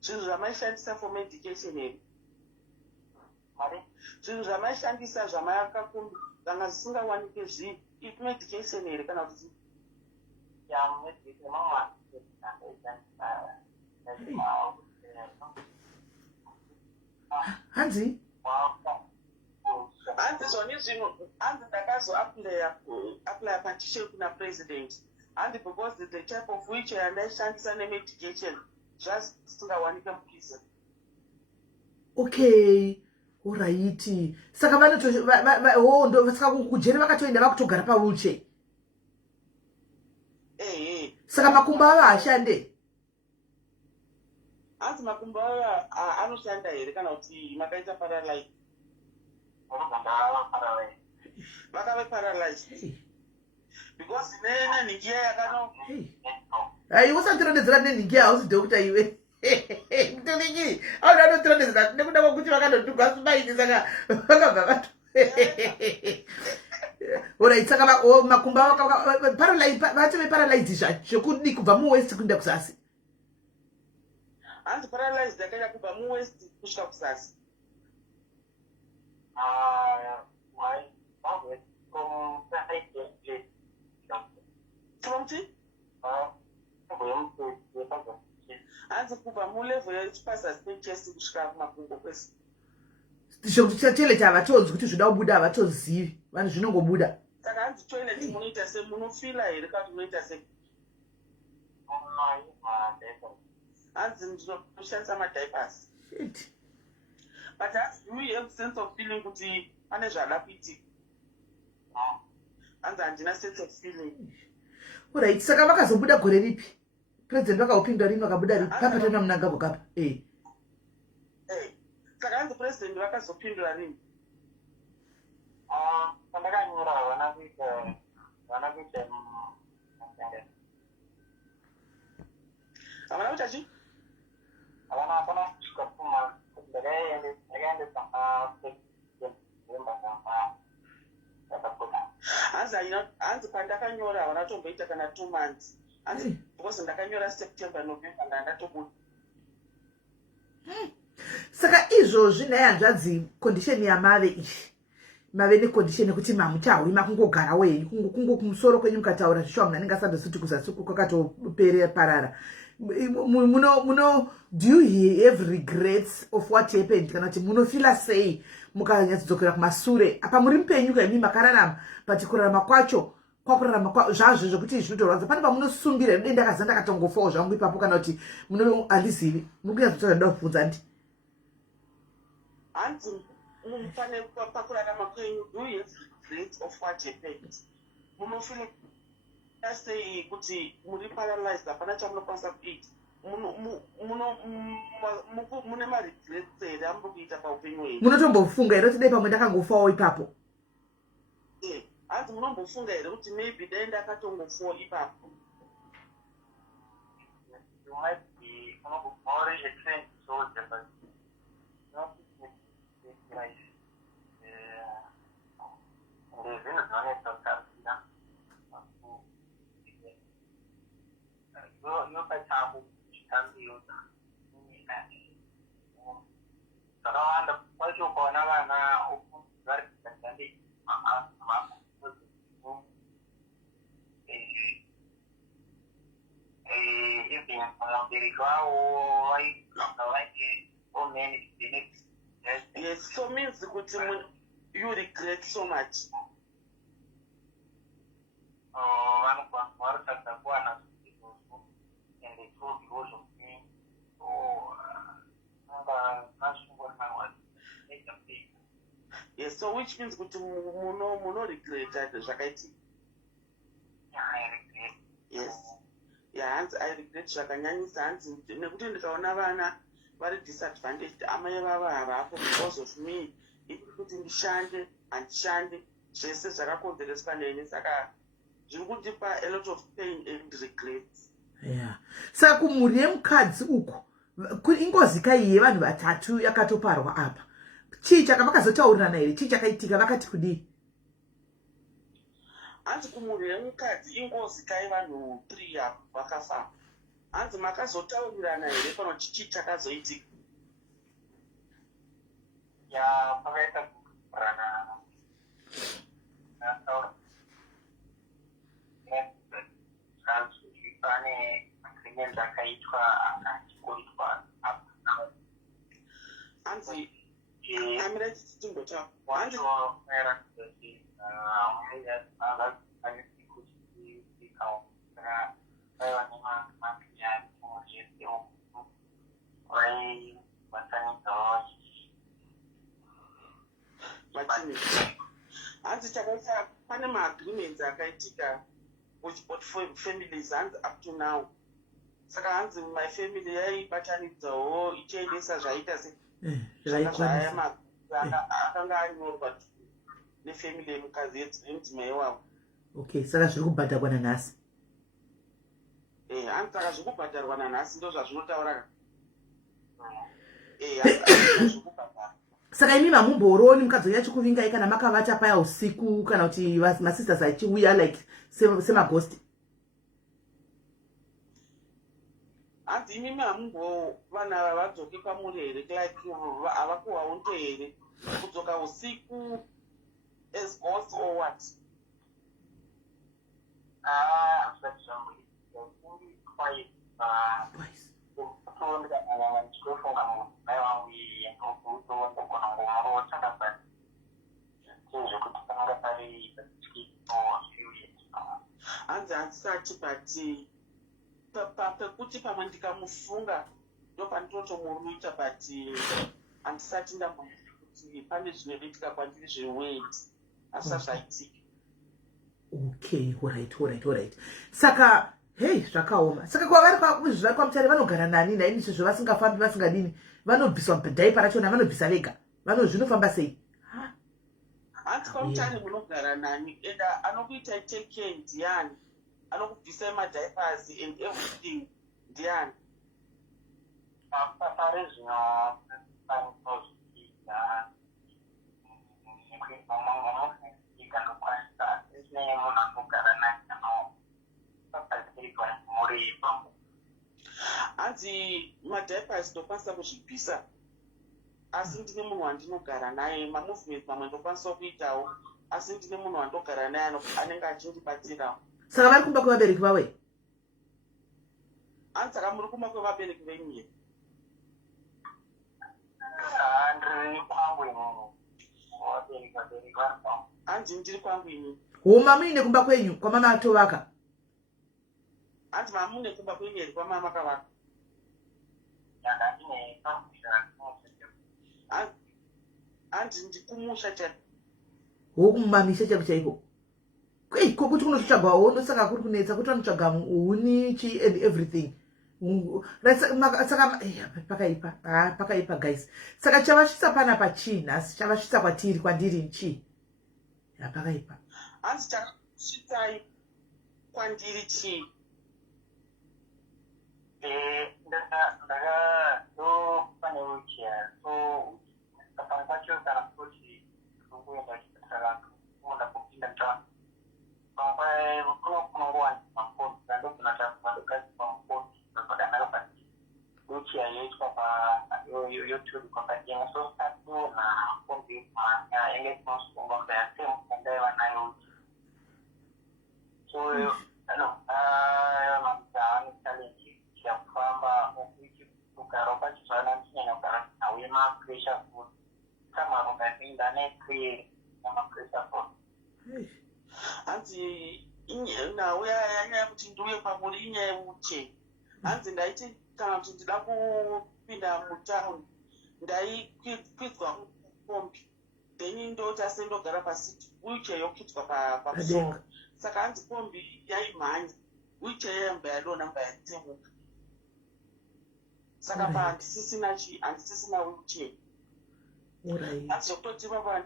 zvinhu zvamaishandisa for medication here zvinhu zvamaishandisa zvamayakakumbi kana zvisingawanike medication here kana kuti hanzi zvoni zvinhu hanzi ndakazoapply petition kuna president hanzi because the type of wheelchair yandaishandisa nemedication zvazisingawanike muprison okay alright saka saka kujeri vakatoenda vakutogara pawheelchair saka makumbo avo haashande hanzi makumbo avo anoshanda here kana kuti makaita paralyze vakave paralyzed because nenhingiya yakano hai usatirondedzera nenhingiya hausi dhokta iwe mutoniki auna anotirondedzera nekuda kwokuti vakandodhugwa sumaini saka vakabva vato alright saka makumbo avo vati veparalyze zvekudi kubva muwest kuenda kuzasi hanzi paralyzed yakaita kubva muwest kusvika kuzasi hanzi kubva mulevel yechipasasi pechesi kusvika kumakumbo kwese toilet havatonzi kuti zvoda kubuda havatozivi vanhu zvinongobuda saka hanzi toilet munoita se munofila here kana kuti munoita se hanzi ndinoshandisa madiapers but hanzi do you have sense of feeling kuti pane zvada kuitika hanzi handina sense of feeling alright saka vakazobuda gore ripi president vakaupindwa rini vakabuda ripi papatana munangavo kapa saka hanzi president vakazopindura rini pandakanyora vana kuita Havana kuita chii? Havana kusvika 2 months. Ndakaendesa hanzi pandakanyora havana tomboita kana 2 months. Hanzi because ndakanyora September November ndandatobuda. Saka izvozvi nhai hanzvadzi condition yamave iyi mave necondition yekuti mamuchauri makungogara wei kungo kumusoro kwenyu mukataura zvishwa munhu anenge asandosuti kuzasi kwakatopere parara. Do you have regrets of what happened kana kuti munofila sei mukanyatsodzokera kumasure apa muri mupenyu kaimi makararama pati kurarama kwacho kwakurarama zvazvo zvokuti zvinotorwadza pane pamunosumbira denda akaza ndakatongofawo zvangu ipapo kana kuti handizivi mukunyatsotoda kubvunza ndi hanzi pane pakurarama kwenyu do you have regrets of what happened munofila sei kuti muri paralyzed hapana chamunokwanisa kuita mune maregrets here amuri kuita paupenyu hwenyu munotombofunga here kuti dai pamwe ndakangofawo ipapo hanzi munombofunga here kuti maybe dai ndakatongofawo ipapo Zvakawanda kwacho ukaona vana vari kugandandi even mubereki wavo vainge omene. Yes, so means kuti you regret so much. Vanotadza kuwana izvozvo and they told because of me. Yes, so which means kuti muno regret zvakaitika. Yes. Yeah, hanzi I regret zvakanyanyisa hanzi nekuti ndikaona vana vari disadvantaged amai vavo havapo because of me iri kuti ndishande handishande zvese zvakakonzereswa neni saka zviri kundipa a lot of pain and regrets. Yeah. Saka kumhuri yemukadzi uku ingozi kai yevanhu vatatu yakatoparwa apa chii chakavakazotaurirana here chii chakaitika vakati kudii? Hanzi kumhuri yemukadzi ingozi kai vanhu 3 apa vakafa. Hanzi makazotaurirana here pano chii chakazoitika? Ya pakaita kurana pane agreement akaitwa akachigoitwa hanzi amira chitimbotaura hanzi hanzi chakaita pane maagreements akaitika for families hanzi up to now saka hanzi my family yaibatanidzawo ichiendesa zvaita akanga anyorwa nefamily yemukadzi yemudzimai wavo. Okay, saka zviri kubhadharwa nanhasi. Hanzi saka zviri kubhadharwa nanhasi ndo zvazvinotaura. Saka imi mamumboroni mukadzi yacho kuvingai kana makavata paya usiku kana kuti masisters achiuya like semaghost? Hanzi imi hamumbo vana vavadzoke pamuri here like havakuhwaunto here kudzoka usiku as ghost or what? Hanzi handisati but pekuti pamwe ndikamufunga ndopandinotomuruta but handisati ndamboizi kuti pane zvinoitika kwandiri zvewedi asati zvaitika. Okay, alright. Saka hey, zvakaoma. Saka kwavari kwamutare vanogara nani naini izvo vasingafambi vasingadini vanobviswa mubhedhaipa rachona vanobvisa vega zvinofamba sei? Hanzi kwamutare munogara nani and anokuita take care ndiani, anokubvisai madhaipers and everything ndiani. pari zvino panosvika ikandokwanisa isine munhu anogara naye anopatirikwa mhuri pamwe. Hanzi madhaipasi ndokwanisa kuzvibvisa, asi ndine munhu wandinogara naye. Mamuvhimenti mamwe ndokwanisa kuitawo, asi ndine munhu wandogara naye anenge achindibatsirawo. Saka vari kumba kwevabereki vawe? Hanzi saka muri kumba kwevabereki venyu here? Ndiri kwangu inono. Vabereki vari pamwe. Hanzi ndiri kwangu ini. Huma muine kumba kwenyu kwamama atovaka? Hanzi mamune kumba kwenyu here kwamama akavaka? Ndandine pakuita hanzi ndikumusha chaiko. Wokumamisha chaiko chaiko? Ko kuti kunotsvagwa hono saka kuri kunetsa kuti vanotsvaga huni chi and everything. Saka pakaipa guys. Saka chavasvitsa pana pachii asi chavasvitsa kwandiri chi? Pakaipa. Hanzi chakasvitsai kwandiri chii? pane wheelchair, so pamwe pacho kana kuti kuenda chipatara kuenda kupinda mtaani pamwe kunongowanikwa mafoni ndokuna takuvadokazikwa mafoni zvakanaka pati wheelchair yoitwa yoturikwa padenga, so tatona fombi manya yange tinosunga kuti yasemukanda yavanayo so mamutsaani challenge yakufamba kugara pachizvana tinyanya kugara nawe mapressure food samarunga pinda neclear namapressure food. Hanzi nawe yanyaya kuti ndiuye kwamuri inyaya yemuche. Hanzi ndaiti kana kuti ndida kupinda mutaundi ndaikwidzwa kombi then ndoti asendogara pasiti wheelchair yokwidzwa pamusoro. Saka hanzi kombi yaimhanya wheelchair yayamba yadonamba yatsemuka. Saka pa handisisina wheelchair. Hanzi zokutoti papa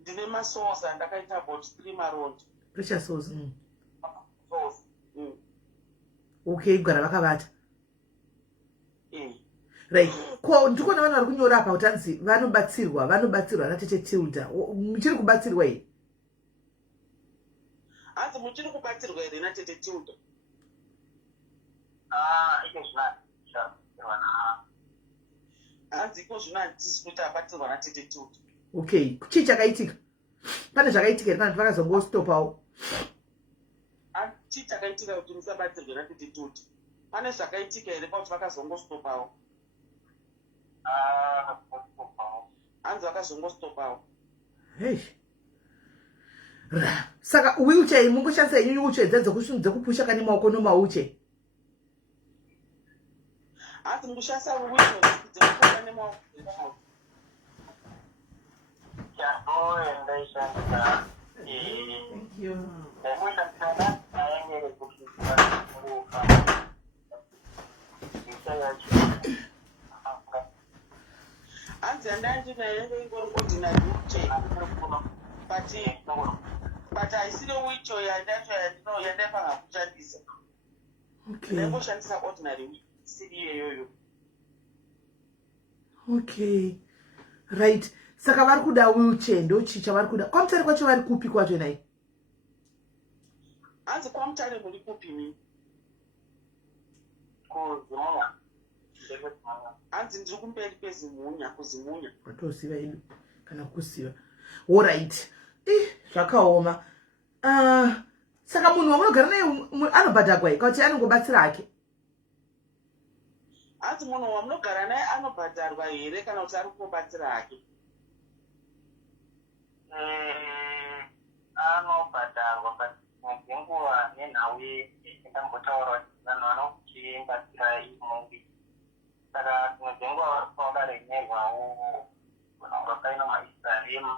ndine masource andakaita about 3 maround. Pressure source. Source. Okay, kugara vakavata. Right. Ko ndikuona vanhu vari kunyora apa kuti hanzi vanobatsirwa natete Tilda. Muchiri kubatsirwa here? Hanzi muchiri kubatsirwa here natete Tilda? Hanzi iko zvino handisi kuti abatsirwa natete Tilda. Okay, chii chakaitika? Pane zvakaitika here kana kuti vakazongostopawo? Chii chakaitika kuti musabatsirwe natete Tilda? Pane zvakaitika here pauti vakazongostopawo? Hanzi vakazongostopawo. Hey. Saka wheelchair mungoshandisa yenyu wheelchair dzekupusha kane maoko nomawheelchair? Hanzi mungoshandisa wheelchair dzekupusha nemaoko. Thank you. Hanzi handandinayenga ingori ordinary wheelchair. But haisiri wheelchair yandapanga kushandisa. Okay. Ndangoshandisa ordinary wheelchair isiri iyoyo. Okay. Right. Saka vari kuda wheelchair ndochii chavari kuda? Kwamutare kwacho vari kupi kwacho nai? Hanzi kwamutare muri kupi ni? Kuzimunya. Hanzi ndiri kumberi kwezimunya, kuzimunya. Watoziva idu kana kusiva. Alright. Zvakaoma. Saka munhu wamunogara naye anobhadhagwa here kuti anongobatsira hake? Hanzi munhu wamunogara naye anobhadharwa here kana kuti ari kungobatsira hake? Anobhadharwa but ngenguva nenhau ndambotaura kuti vanhu vanokuchibatsira imungi saka dzimwe dzenguva vakarenyerwawo kunonga paino maisaremu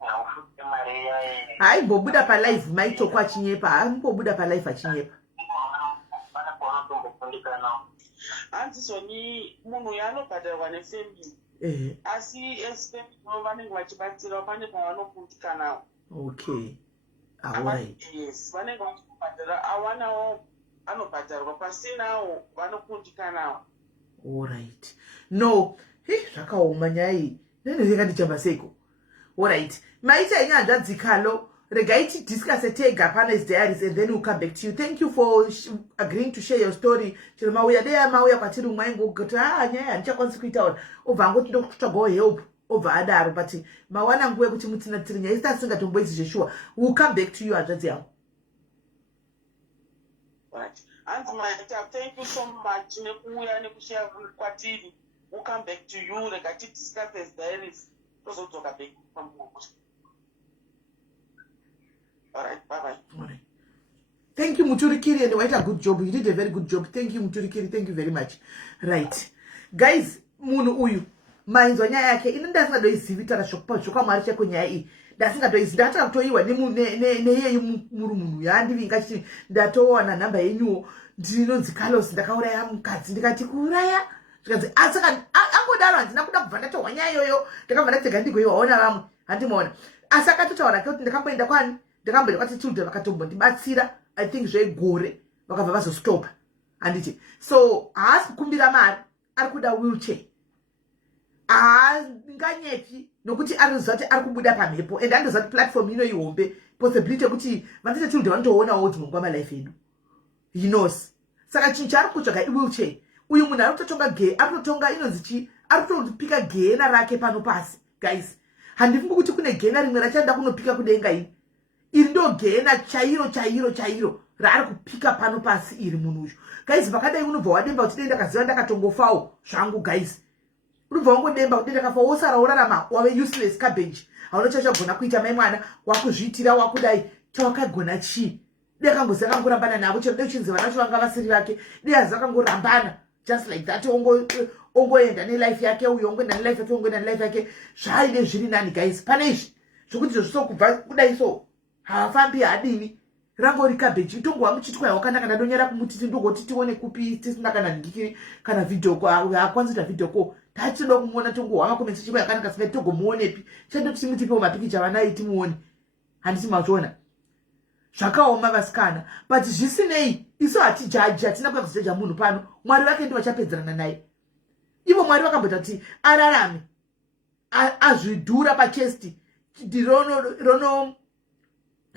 naufuti mari yaye haimbobuda palive maitoko achinyepa, haimbobuda palive achinyepa. pana paunotombofundikanawo. Hanzi zvoni munhu yaanobhadharwa nefemili asi esifemili vanenge vachibatsirawo pane pavanokundikanawo. Okay. Alright. Yes, vanenge vachikubhadhara awanawo anobhadharwa pasinawo vanokundikanawo. Alright. No, zvakaoma nyaya iyi. Nene ndichamba seiko. Alright. Maita inyanja dzikalo. Regai discuss tega Hannah's diaries and then we'll come back to you. Thank you for agreeing to share your story. Chero mauya deya mauya kwatiri mwaingo kuti nyaya ndichakwanisa kuitaura. Obva angoti ndokutsvaga help. Obva adaro but mawana nguwe kuti mutina tiri nyaya isingatomboisi zveshuwa. We'll come back to you hanzvadzi yangu. Right. And Maita, thank you so much. Nekuya nekushare kwatiri. We'll come back to you. Regai discuss his diaries. Tozotoka back from Alright, bye-bye. Alright. Thank you, Muturikiri, and you did a good job. You did a very good job. Thank you, Muturikiri. Thank you very much. Right. Guys, munu uyu. Mainzo nyaya yake. Ina ndasinga doizivi tara shoka mwari chako nyaya hii. Ndasinga doizivi. Ndataka kutoiwa neye munu ya. Ndivi ngati ndatoa na namba yenyu. Ndinonzi Carlos. Ndakauraya mukadzi. Ndikati kuuraya. Ndikati asaka. Ango daro. Ndinakuda kuvanda wanya yoyo. Ndakavanda tegandiko yo. Waona vamu. Handimona. Asaka tutaura. Kio ndakamboenda kwani. Ndakambere kwati children vakatombo ndibatsira I think zvegore vakabva vazostopa handiti so haasi kukumbira mari ari kuda wheelchair haanganyepi nokuti anozati ari kubuda pamhepo and andozati platform ino ihombe possibility yekuti vandiche children vanotoonawo dzimongwa malife edu he knows saka chinhu chaari kutsvaga iwheelchair uyu munhu ari kutotonga gay ari kutotonga inonzi chi ari kutopika gena rake pano pasi guys handifungi kuti kune gena rimwe rachada kunopika kudenga ini iri ndo gena chairo raari kupika pano pasi iri munhu uyu guys vakadai unobva wademba kuti dei ndakaziva ndakatongofawo zvangu guys unobva wangodemba kuti ndakafa wosara worarama wave useless cabbage hauna chachagona kuita mai mwana wakuzviitira wakudai chawakagona chii dei akangozi akangorambana navo chero dei uchinzi vanacho vanga vasiri vake dei azi akangorambana just like that ongoenda nelife yake uyo ongoenda nelife yake ongoenda nelife yake zvaide zviri nani guys pane izvi zvokuti zvosokubva kudai so haafambi hadini rangori cabbage itongowa muchitwa yawakanaka ndadonyera kumutiti ndogoti tione kupi tisina kana ndikiri kana video ko akwanzita video ko tachinoda kumuona tongowa makomenti chiko yakanaka singa togomuonepi chando timutipewo mapikicha vanayi timuone handiti mazvona zvakaoma vasikana but zvisinei isu hatijaji hatina kuda kuzijaja munhu pano mwari vake ndivo vachapedzerana naye ivo mwari vakambota kuti ararame azvidhura pachesti rono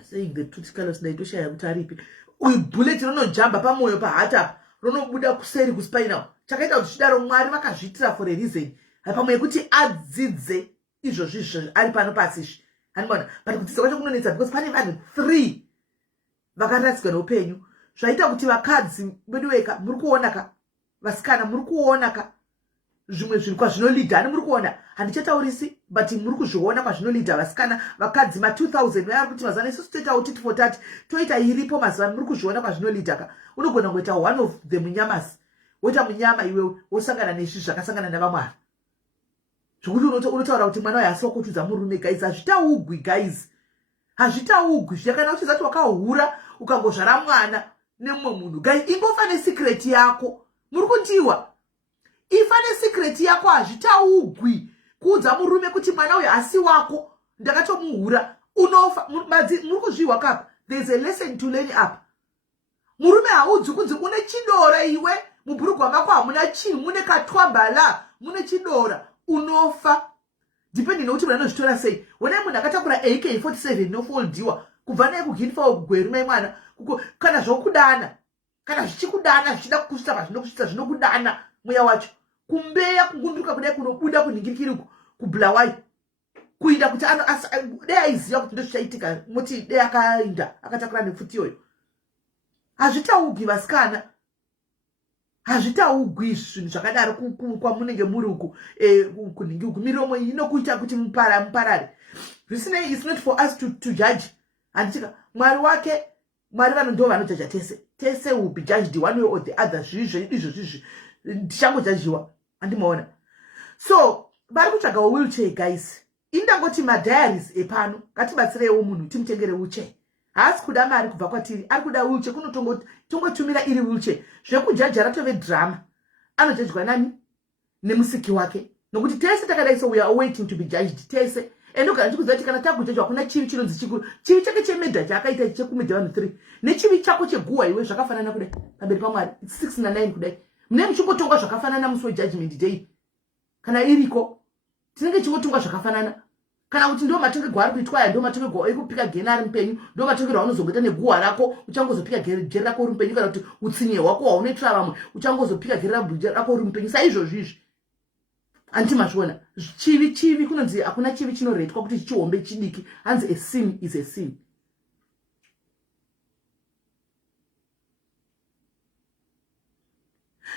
saying the truth Carlos ndaitoshaya kuti aripi uyu bullet ronojamba pamwoyo pahata ronobuda kuseri kuspinal chakaita kuti chidaro mwari vakazviitira for a reason pamwe yekuti adzidze izvozvi ari pano pasi izvi handibona but kudzidza kwacho kunonetsa because pane vanhu 3 vakarasika neupenyu zvaita kuti vakadzi veduweka muri kuonaka vasikana muri kuonaka zvimwe zvinhu kwazvinolidha ani muri kuona handichataurisi but muri kuzviona kwazvinolidha vasikana vakadzi ma2000 vaya kuti mazana isusu toitawo titi for tati toita iripo mazuva muri kuzviona kwazvinolidha unogona kuita one of the munyamasi woita munyama iwe wosangana nezvi zvakasangana navamwari zvokuti unotaura kuti mwana wayo asiwa kutudza murume guys hazvitaugwi guys hazvitaugwi zvakana uchizati wakahura ukangozvara mwana nemumwe munhu guys ingofa nesecret yako muri kundiwa ifa nesecret yako hazvitaugwi kuudza murume kuti mwana uyu asi wako ndakatomuhura unofa muri kuzvihwa kapa there is a lesson to learn up murume haudzi kunzi une chidora iwe mubhurugwa mako hamuna chinhu mune katwambala mune chidora unofa depending nokuti munhu anozvitora sei wonai munhu akatakura AK47 inofoldiwa kubva naye kuginfa kugweru mai mwana kana zvokudana kana zvichikudana zvichida kukusvitsa pazvinokusvitsa zvinokudana mweya wacho kumbeya kugunduka kudai kunobuda kunhingirikiriku kubhulawai kuinda kuti dei aiziva kuti ndozvichaitika muti dei akainda akatakura nepfuti iyoyo hazvitaugwi vasikana hazvitaugwi zvinhu zvakadaro kwamunenge muri uku kunhingi uku miromo inokuita kuti muparare zvisinei is not for us to judge handitika mwari wake mwari vano ndo vanojaja tese will be judged one way or the other izvo zvizvi ndichangojajiwa handimaona so vari kutsvaga wheelchair guys indangoti madiaries epano ngatibatsireiwo munhu timutengere wheelchair haasi kuda mari kubva kwatiri ari kuda wheelchair kunotongotumira iri wheelchair zvekujaja ratove drama anojajwa nani nemusiki wake nokuti tese takadai so we are waiting to be judged tese ende ugara ndikuziva kuti kana takuita hakuna chivi chinonzi chikuru. Chivi chake chemedha chaakaita chekumedha vanhu 3 nechivi chako cheguwa iwe zvakafanana kudai pamberi paMwari 6 na 9 kudai. Mune muchingotongwa zvakafanana musi wejudgment day kana iriko tinenge chingotongwa zvakafanana kana kuti ndo matongerwo ari kuitwa aya ndo matongerwo ekupika geni ari mupenyu ndo matongerwo aunozongoita neguwa rako uchangozopika geri rako uri mupenyu kana kuti utsinye hwako hwaunoitira vamwe uchangozopika geri rako uri mupenyu saizvozvo izvi anti mazviona chivi kunonzi hakuna chivi chinoretwa kuti chihombe chidiki hanzi a sin is a sin.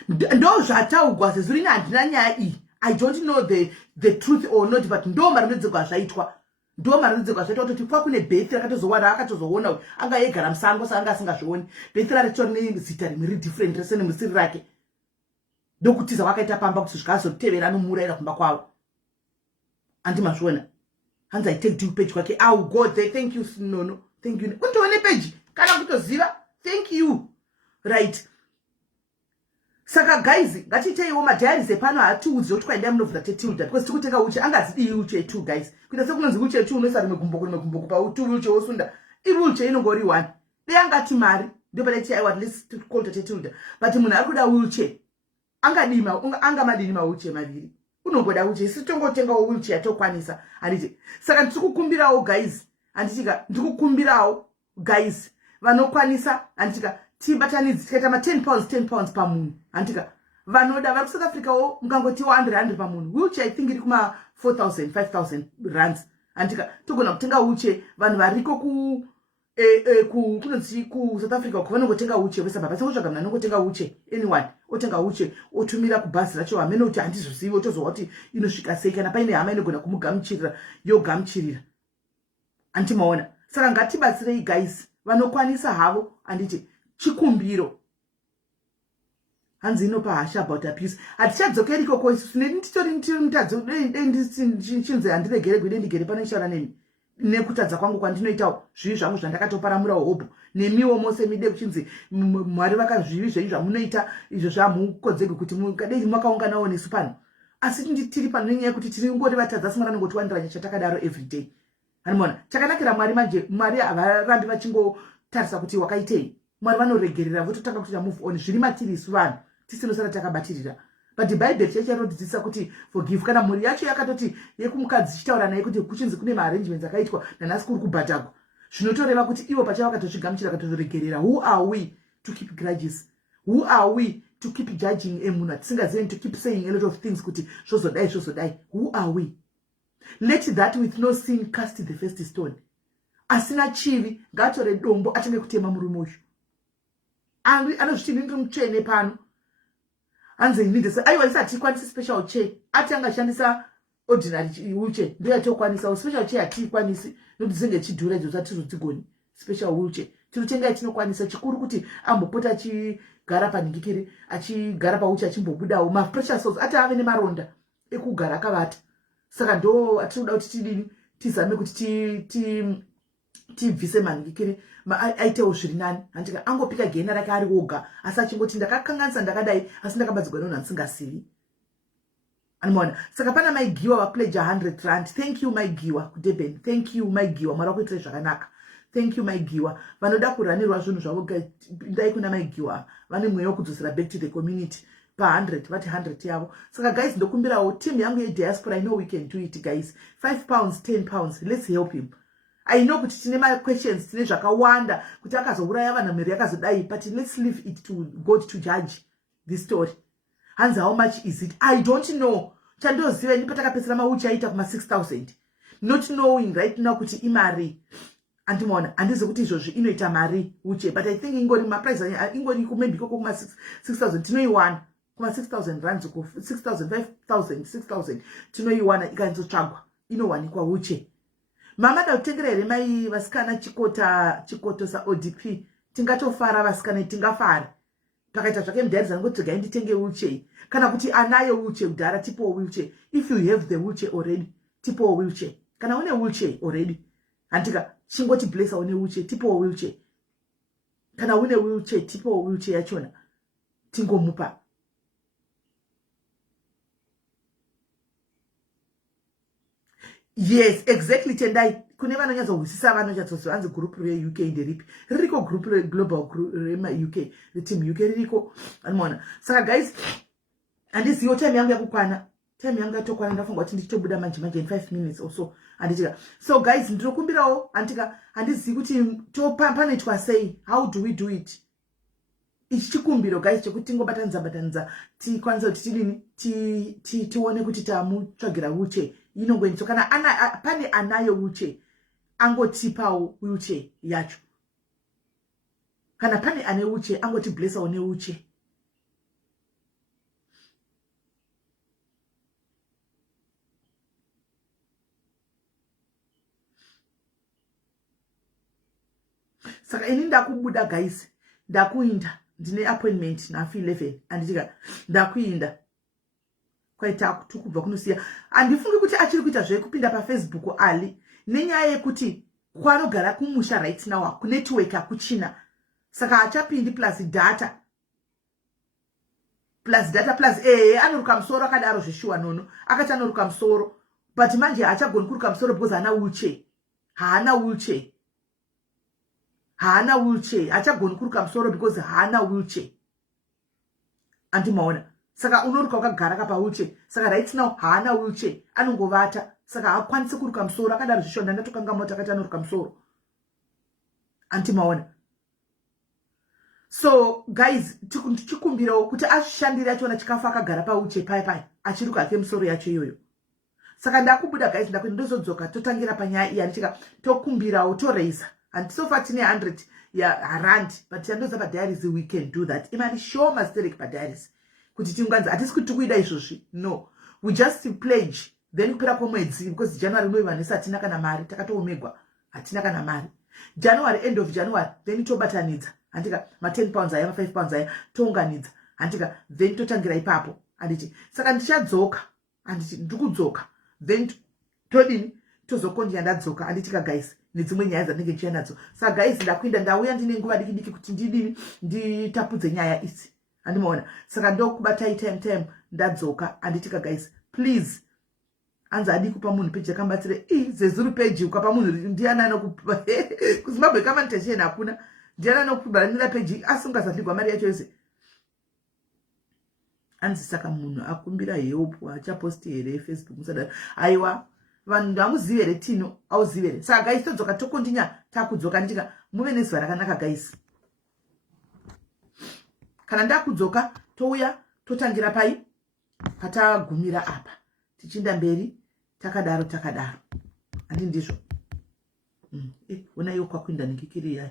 Ndo zvataugwa sezuri handina nyaya iyi. I don't know the truth or not, but ndo marinedzegwa zvaitwa. Ndo marinedzegwa zvaitwa kuti kwa kune Beth rakatozowara akatozoona anga yegara musango sanga asingazvioni. Beth ratitori nezita rimwe ridifferent rese nemusiri rake. Ndokutiza wakaita pamba kuti zvikazotevera anomurayira kumba kwavo. Andi mazviona. Hanzi I take to page kwake. I will go there. Thank you Nono. Thank you. Untoone page kana kutoziva. Thank you. Right. Saka guys, ngatiiteiwo madhiaries epano hatiudzi kuti kwaenda munovhura tetilda because tikutenga uche angazidii uche 2 guys. Kuita sekunonzi uche 2 unoisa rimwe gumboku pa 2 uche wosunda. Iri uche inongori 1. Dei angati mari ndio pale chai at least call tetilda. But munhu ari kuda uche. Angamadini mauche maviri. Unongoda uche sitongotenga uche atokwanisa. Anditi saka ndikukumbirawo guys. Anditika ndikukumbirawo guys. Vanokwanisa anditika tibatanidzi tikaita ma10 pounds pamunhu antika vanoda vari kuSouth Africa wo mungangoti 100 pamunhu wheelchair I think iri kuma 4,000 5,000 rands antika togona kutenga uche vanhu variko kunonzi kuSouth Africa kuvanongotenga uche vese baba sekotsvaga munhu anongotenga uche anyone otenga uche otumira kubhazi racho hamene kuti handizozivi otozowa kuti inosvika sei kana paine hama inogona kumugamuchirira yogamuchirira antimaona saka ngatibatsirei guys vanokwanisa havo anditi chikumbiro hanzi inopa hasha about abuse hatichadzokeri ikoko isu nditori mutadzo chinzi handiregere gwede ndigere pano ishara nemi nekutadza kwangu kwandinoitawo zvivi zvangu zvandakatoparamura hobho nemiwo mose mide kuchinzi Mwari vakazvivi zvenyu zvamunoita izvo zvamukodzegwe kuti dei makaunganawo nesu pano asi tiri pano nenyaya yekuti tiri ngori vatadza asi Mwari anongotiwandiranya chatakadaro everyday. Hanimona chakanakira Mwari manje Mwari havarambi vachingotarisa kuti wakaitei. Mwari vanoregerera vototanga kuti move on zviri matiri isu vanhu tisinosara takabatirira. But Bible chachinodzidzisa kuti forgive kana mhuri yacho yakatoti yekumukadzi chitaura naye kuti kuchinzi kune maarrangements akaitwa nanasi kuri kubhadhagwa zvinotoreva kuti ivo pachavo vakatozvigamuchira vakatoregerera. Who are we to keep grudges? Who are we to keep judging emunhu atisingazivi to keep saying a lot of things kuti zvozodai? Who are we? Let that with no sin cast the first stone. Asina chivi ngatore dombo atenge kutema murume uyu. Anozviti ndiri mutsvene pano hanzi ndidese aiwa isati ikwanisa special chair ati angashandisa ordinary wheelchair ndio yatokwanisa special chair hatikwanisi nokuti dzinenge chidhura idzo dzatizodzigoni special wheelchair tinotenga tinokwanisa chikuru kuti ambopota achigara panhingikiri achigara pauche achimbobudawo mapressure cells ati ave nemaronda ekugara akavata saka ndo atinoda kuti tidini tizame kuti tibvise manhingikiri aitewo zviri nani handika angopika gena rake ari woga asi achingoti ndakakanganisa ndakadai asi ndakabatsirwa nonhu handisingasivi. Animona saka pana maigiwa vapledge 100 rand. Thank you maigiwa kuDurban. Thank you maigiwa Mwari wakuitire zvakanaka. Thank you maigiwa vanoda kuranirwa zvinhu zvavo ndai kuna maigiwa vane mweya wekudzosera back to the community pa 100 vati 100 yavo. Saka guys ndokumbirawo team yangu yediaspora I know we can do it guys. 5 pounds 10 pounds let's help him. I know kuti tine my questions tine zvakawanda kuti akazouraya vanhu mhuri yakazodai but let's leave it to God to judge this story. Hanzi how much is it? I don't know. Chandoziva ndipo takapesera mauchi aita kuma 6,000 not knowing right now kuti imari andimona andizi kuti izvozvi inoita mari uche but I think ingori maprice ingori maybe koko kuma 6,000 tinoiwana kuma 6,000 rands ku 6,000 5,000 6,000 tinoiwana ikanzotsvagwa inowanikwa uche. Mama ndautengera here mai vasikana chikoto saODP tingatofara vasikana tingafara takaita zvake mudharidza ngoti gai nditenge wheelchair kana kuti anayo wheelchair kudhara tipo wheelchair. If you have the wheelchair already tipo wheelchair kana une wheelchair already handika chingoti blessa une wheelchair tipo wheelchair kana une wheelchair tipo wheelchair yachona tingomupa. Yes, exactly. Tendai kune vanonyatsa kuzwisisa vanonyatsa anzi group reUK nderipi ririko group reglobal reUK reteam UK ririko anoona. Saka guys, handizivo time yangu yakukwana, time yangu yatokwana, ndafunga kuti ndichitobuda manje in 5 minutes or so anditika. So guys, ndinokumbirawo antika handizivi kuti panoitwa sei, how do we do it. Ichi chikumbiro guys chekuti tingobatanidza tikwanisa kuti tidini tione kuti tamutsvagira wheelchair inongoendiso kana pane anayo wheelchair angotipawo wheelchair yacho, kana pane ane wheelchair angotiblessawo newheelchair. Saka ini ndakubuda guys, ndakuinda ndine appointment na 11 anditika ndakuinda kwaita tukubva kunosiya. Andifungi kuti achiri kuita zvekupinda paFacebook ali nenyaya yekuti kwanogara kumusha right now ku network akuchina, saka achapindi plus data plus anoruka musoro akadaro zveshuwa nono akati anoruka musoro, but manje achagoni kuruka musoro because haana wheelchair achagoni kuruka musoro because haana wheelchair. Andimaona. Saka unoruka wakagara kapa wheelchair, saka right now haana wheelchair anongovata, saka hakwanisi kuruka musoro akadaro zvishonda ndatokanga mota akati anoruka musoro. Andimaona. So guys, chikumbirawo kuti ashandire achiona chikafu akagara pa wheelchair pai achiruka ke musoro yacho iyoyo. Saka ndakubuda guys, ndakuenda ndozodzoka totangira panyaya iyi anditika tokumbirawo toraise and so far tine 100 rand, but yandoza pa diaries we can do that. Imali show masteric pa diaries kuti tingwanza atisi kuti kuida izvozvi, no, we just pledge then kupera kwemwedzi because January noivanesa hatina kana mari, takatoomegwa hatina kana mari. January, end of January then tobatanidza andika ma 10 pounds aya ma 5 pounds aya tounganidza andika then totangira ipapo anditi. Saka ndichadzoka anditi ndikudzoka then todini tozokondia ndadzoka anditika guys nedzimwe nyaya dzandinenge ndichiya nadzo. Saka guys, ndakuinda ndauya ndine nguva diki kuti ndidini nditapudze nyaya idzi andimaona. Saka ndokubatai time ndadzoka anditika guys, please anza adi kupa munhu page yakambatsire zezuru page ukapa munhu ndiana anokupa kuZimbabwe kama nitesheni hakuna ndiana anokubaranira page asingasathligwa mari yacho yose anzi. Saka munhu akumbira help achaposti here Facebook musadaro aiwa vanhu ndamuzive here Tino auzive here. Saka guys, todzoka tokondinya takudzoka nditika muve nezuva rakanaka guys. Kana ndakudzoka touya totangira pai patagumira apa tichinda mberi takadaro andi ndizvo. Ona iyo kwakuinda nikikiri yayi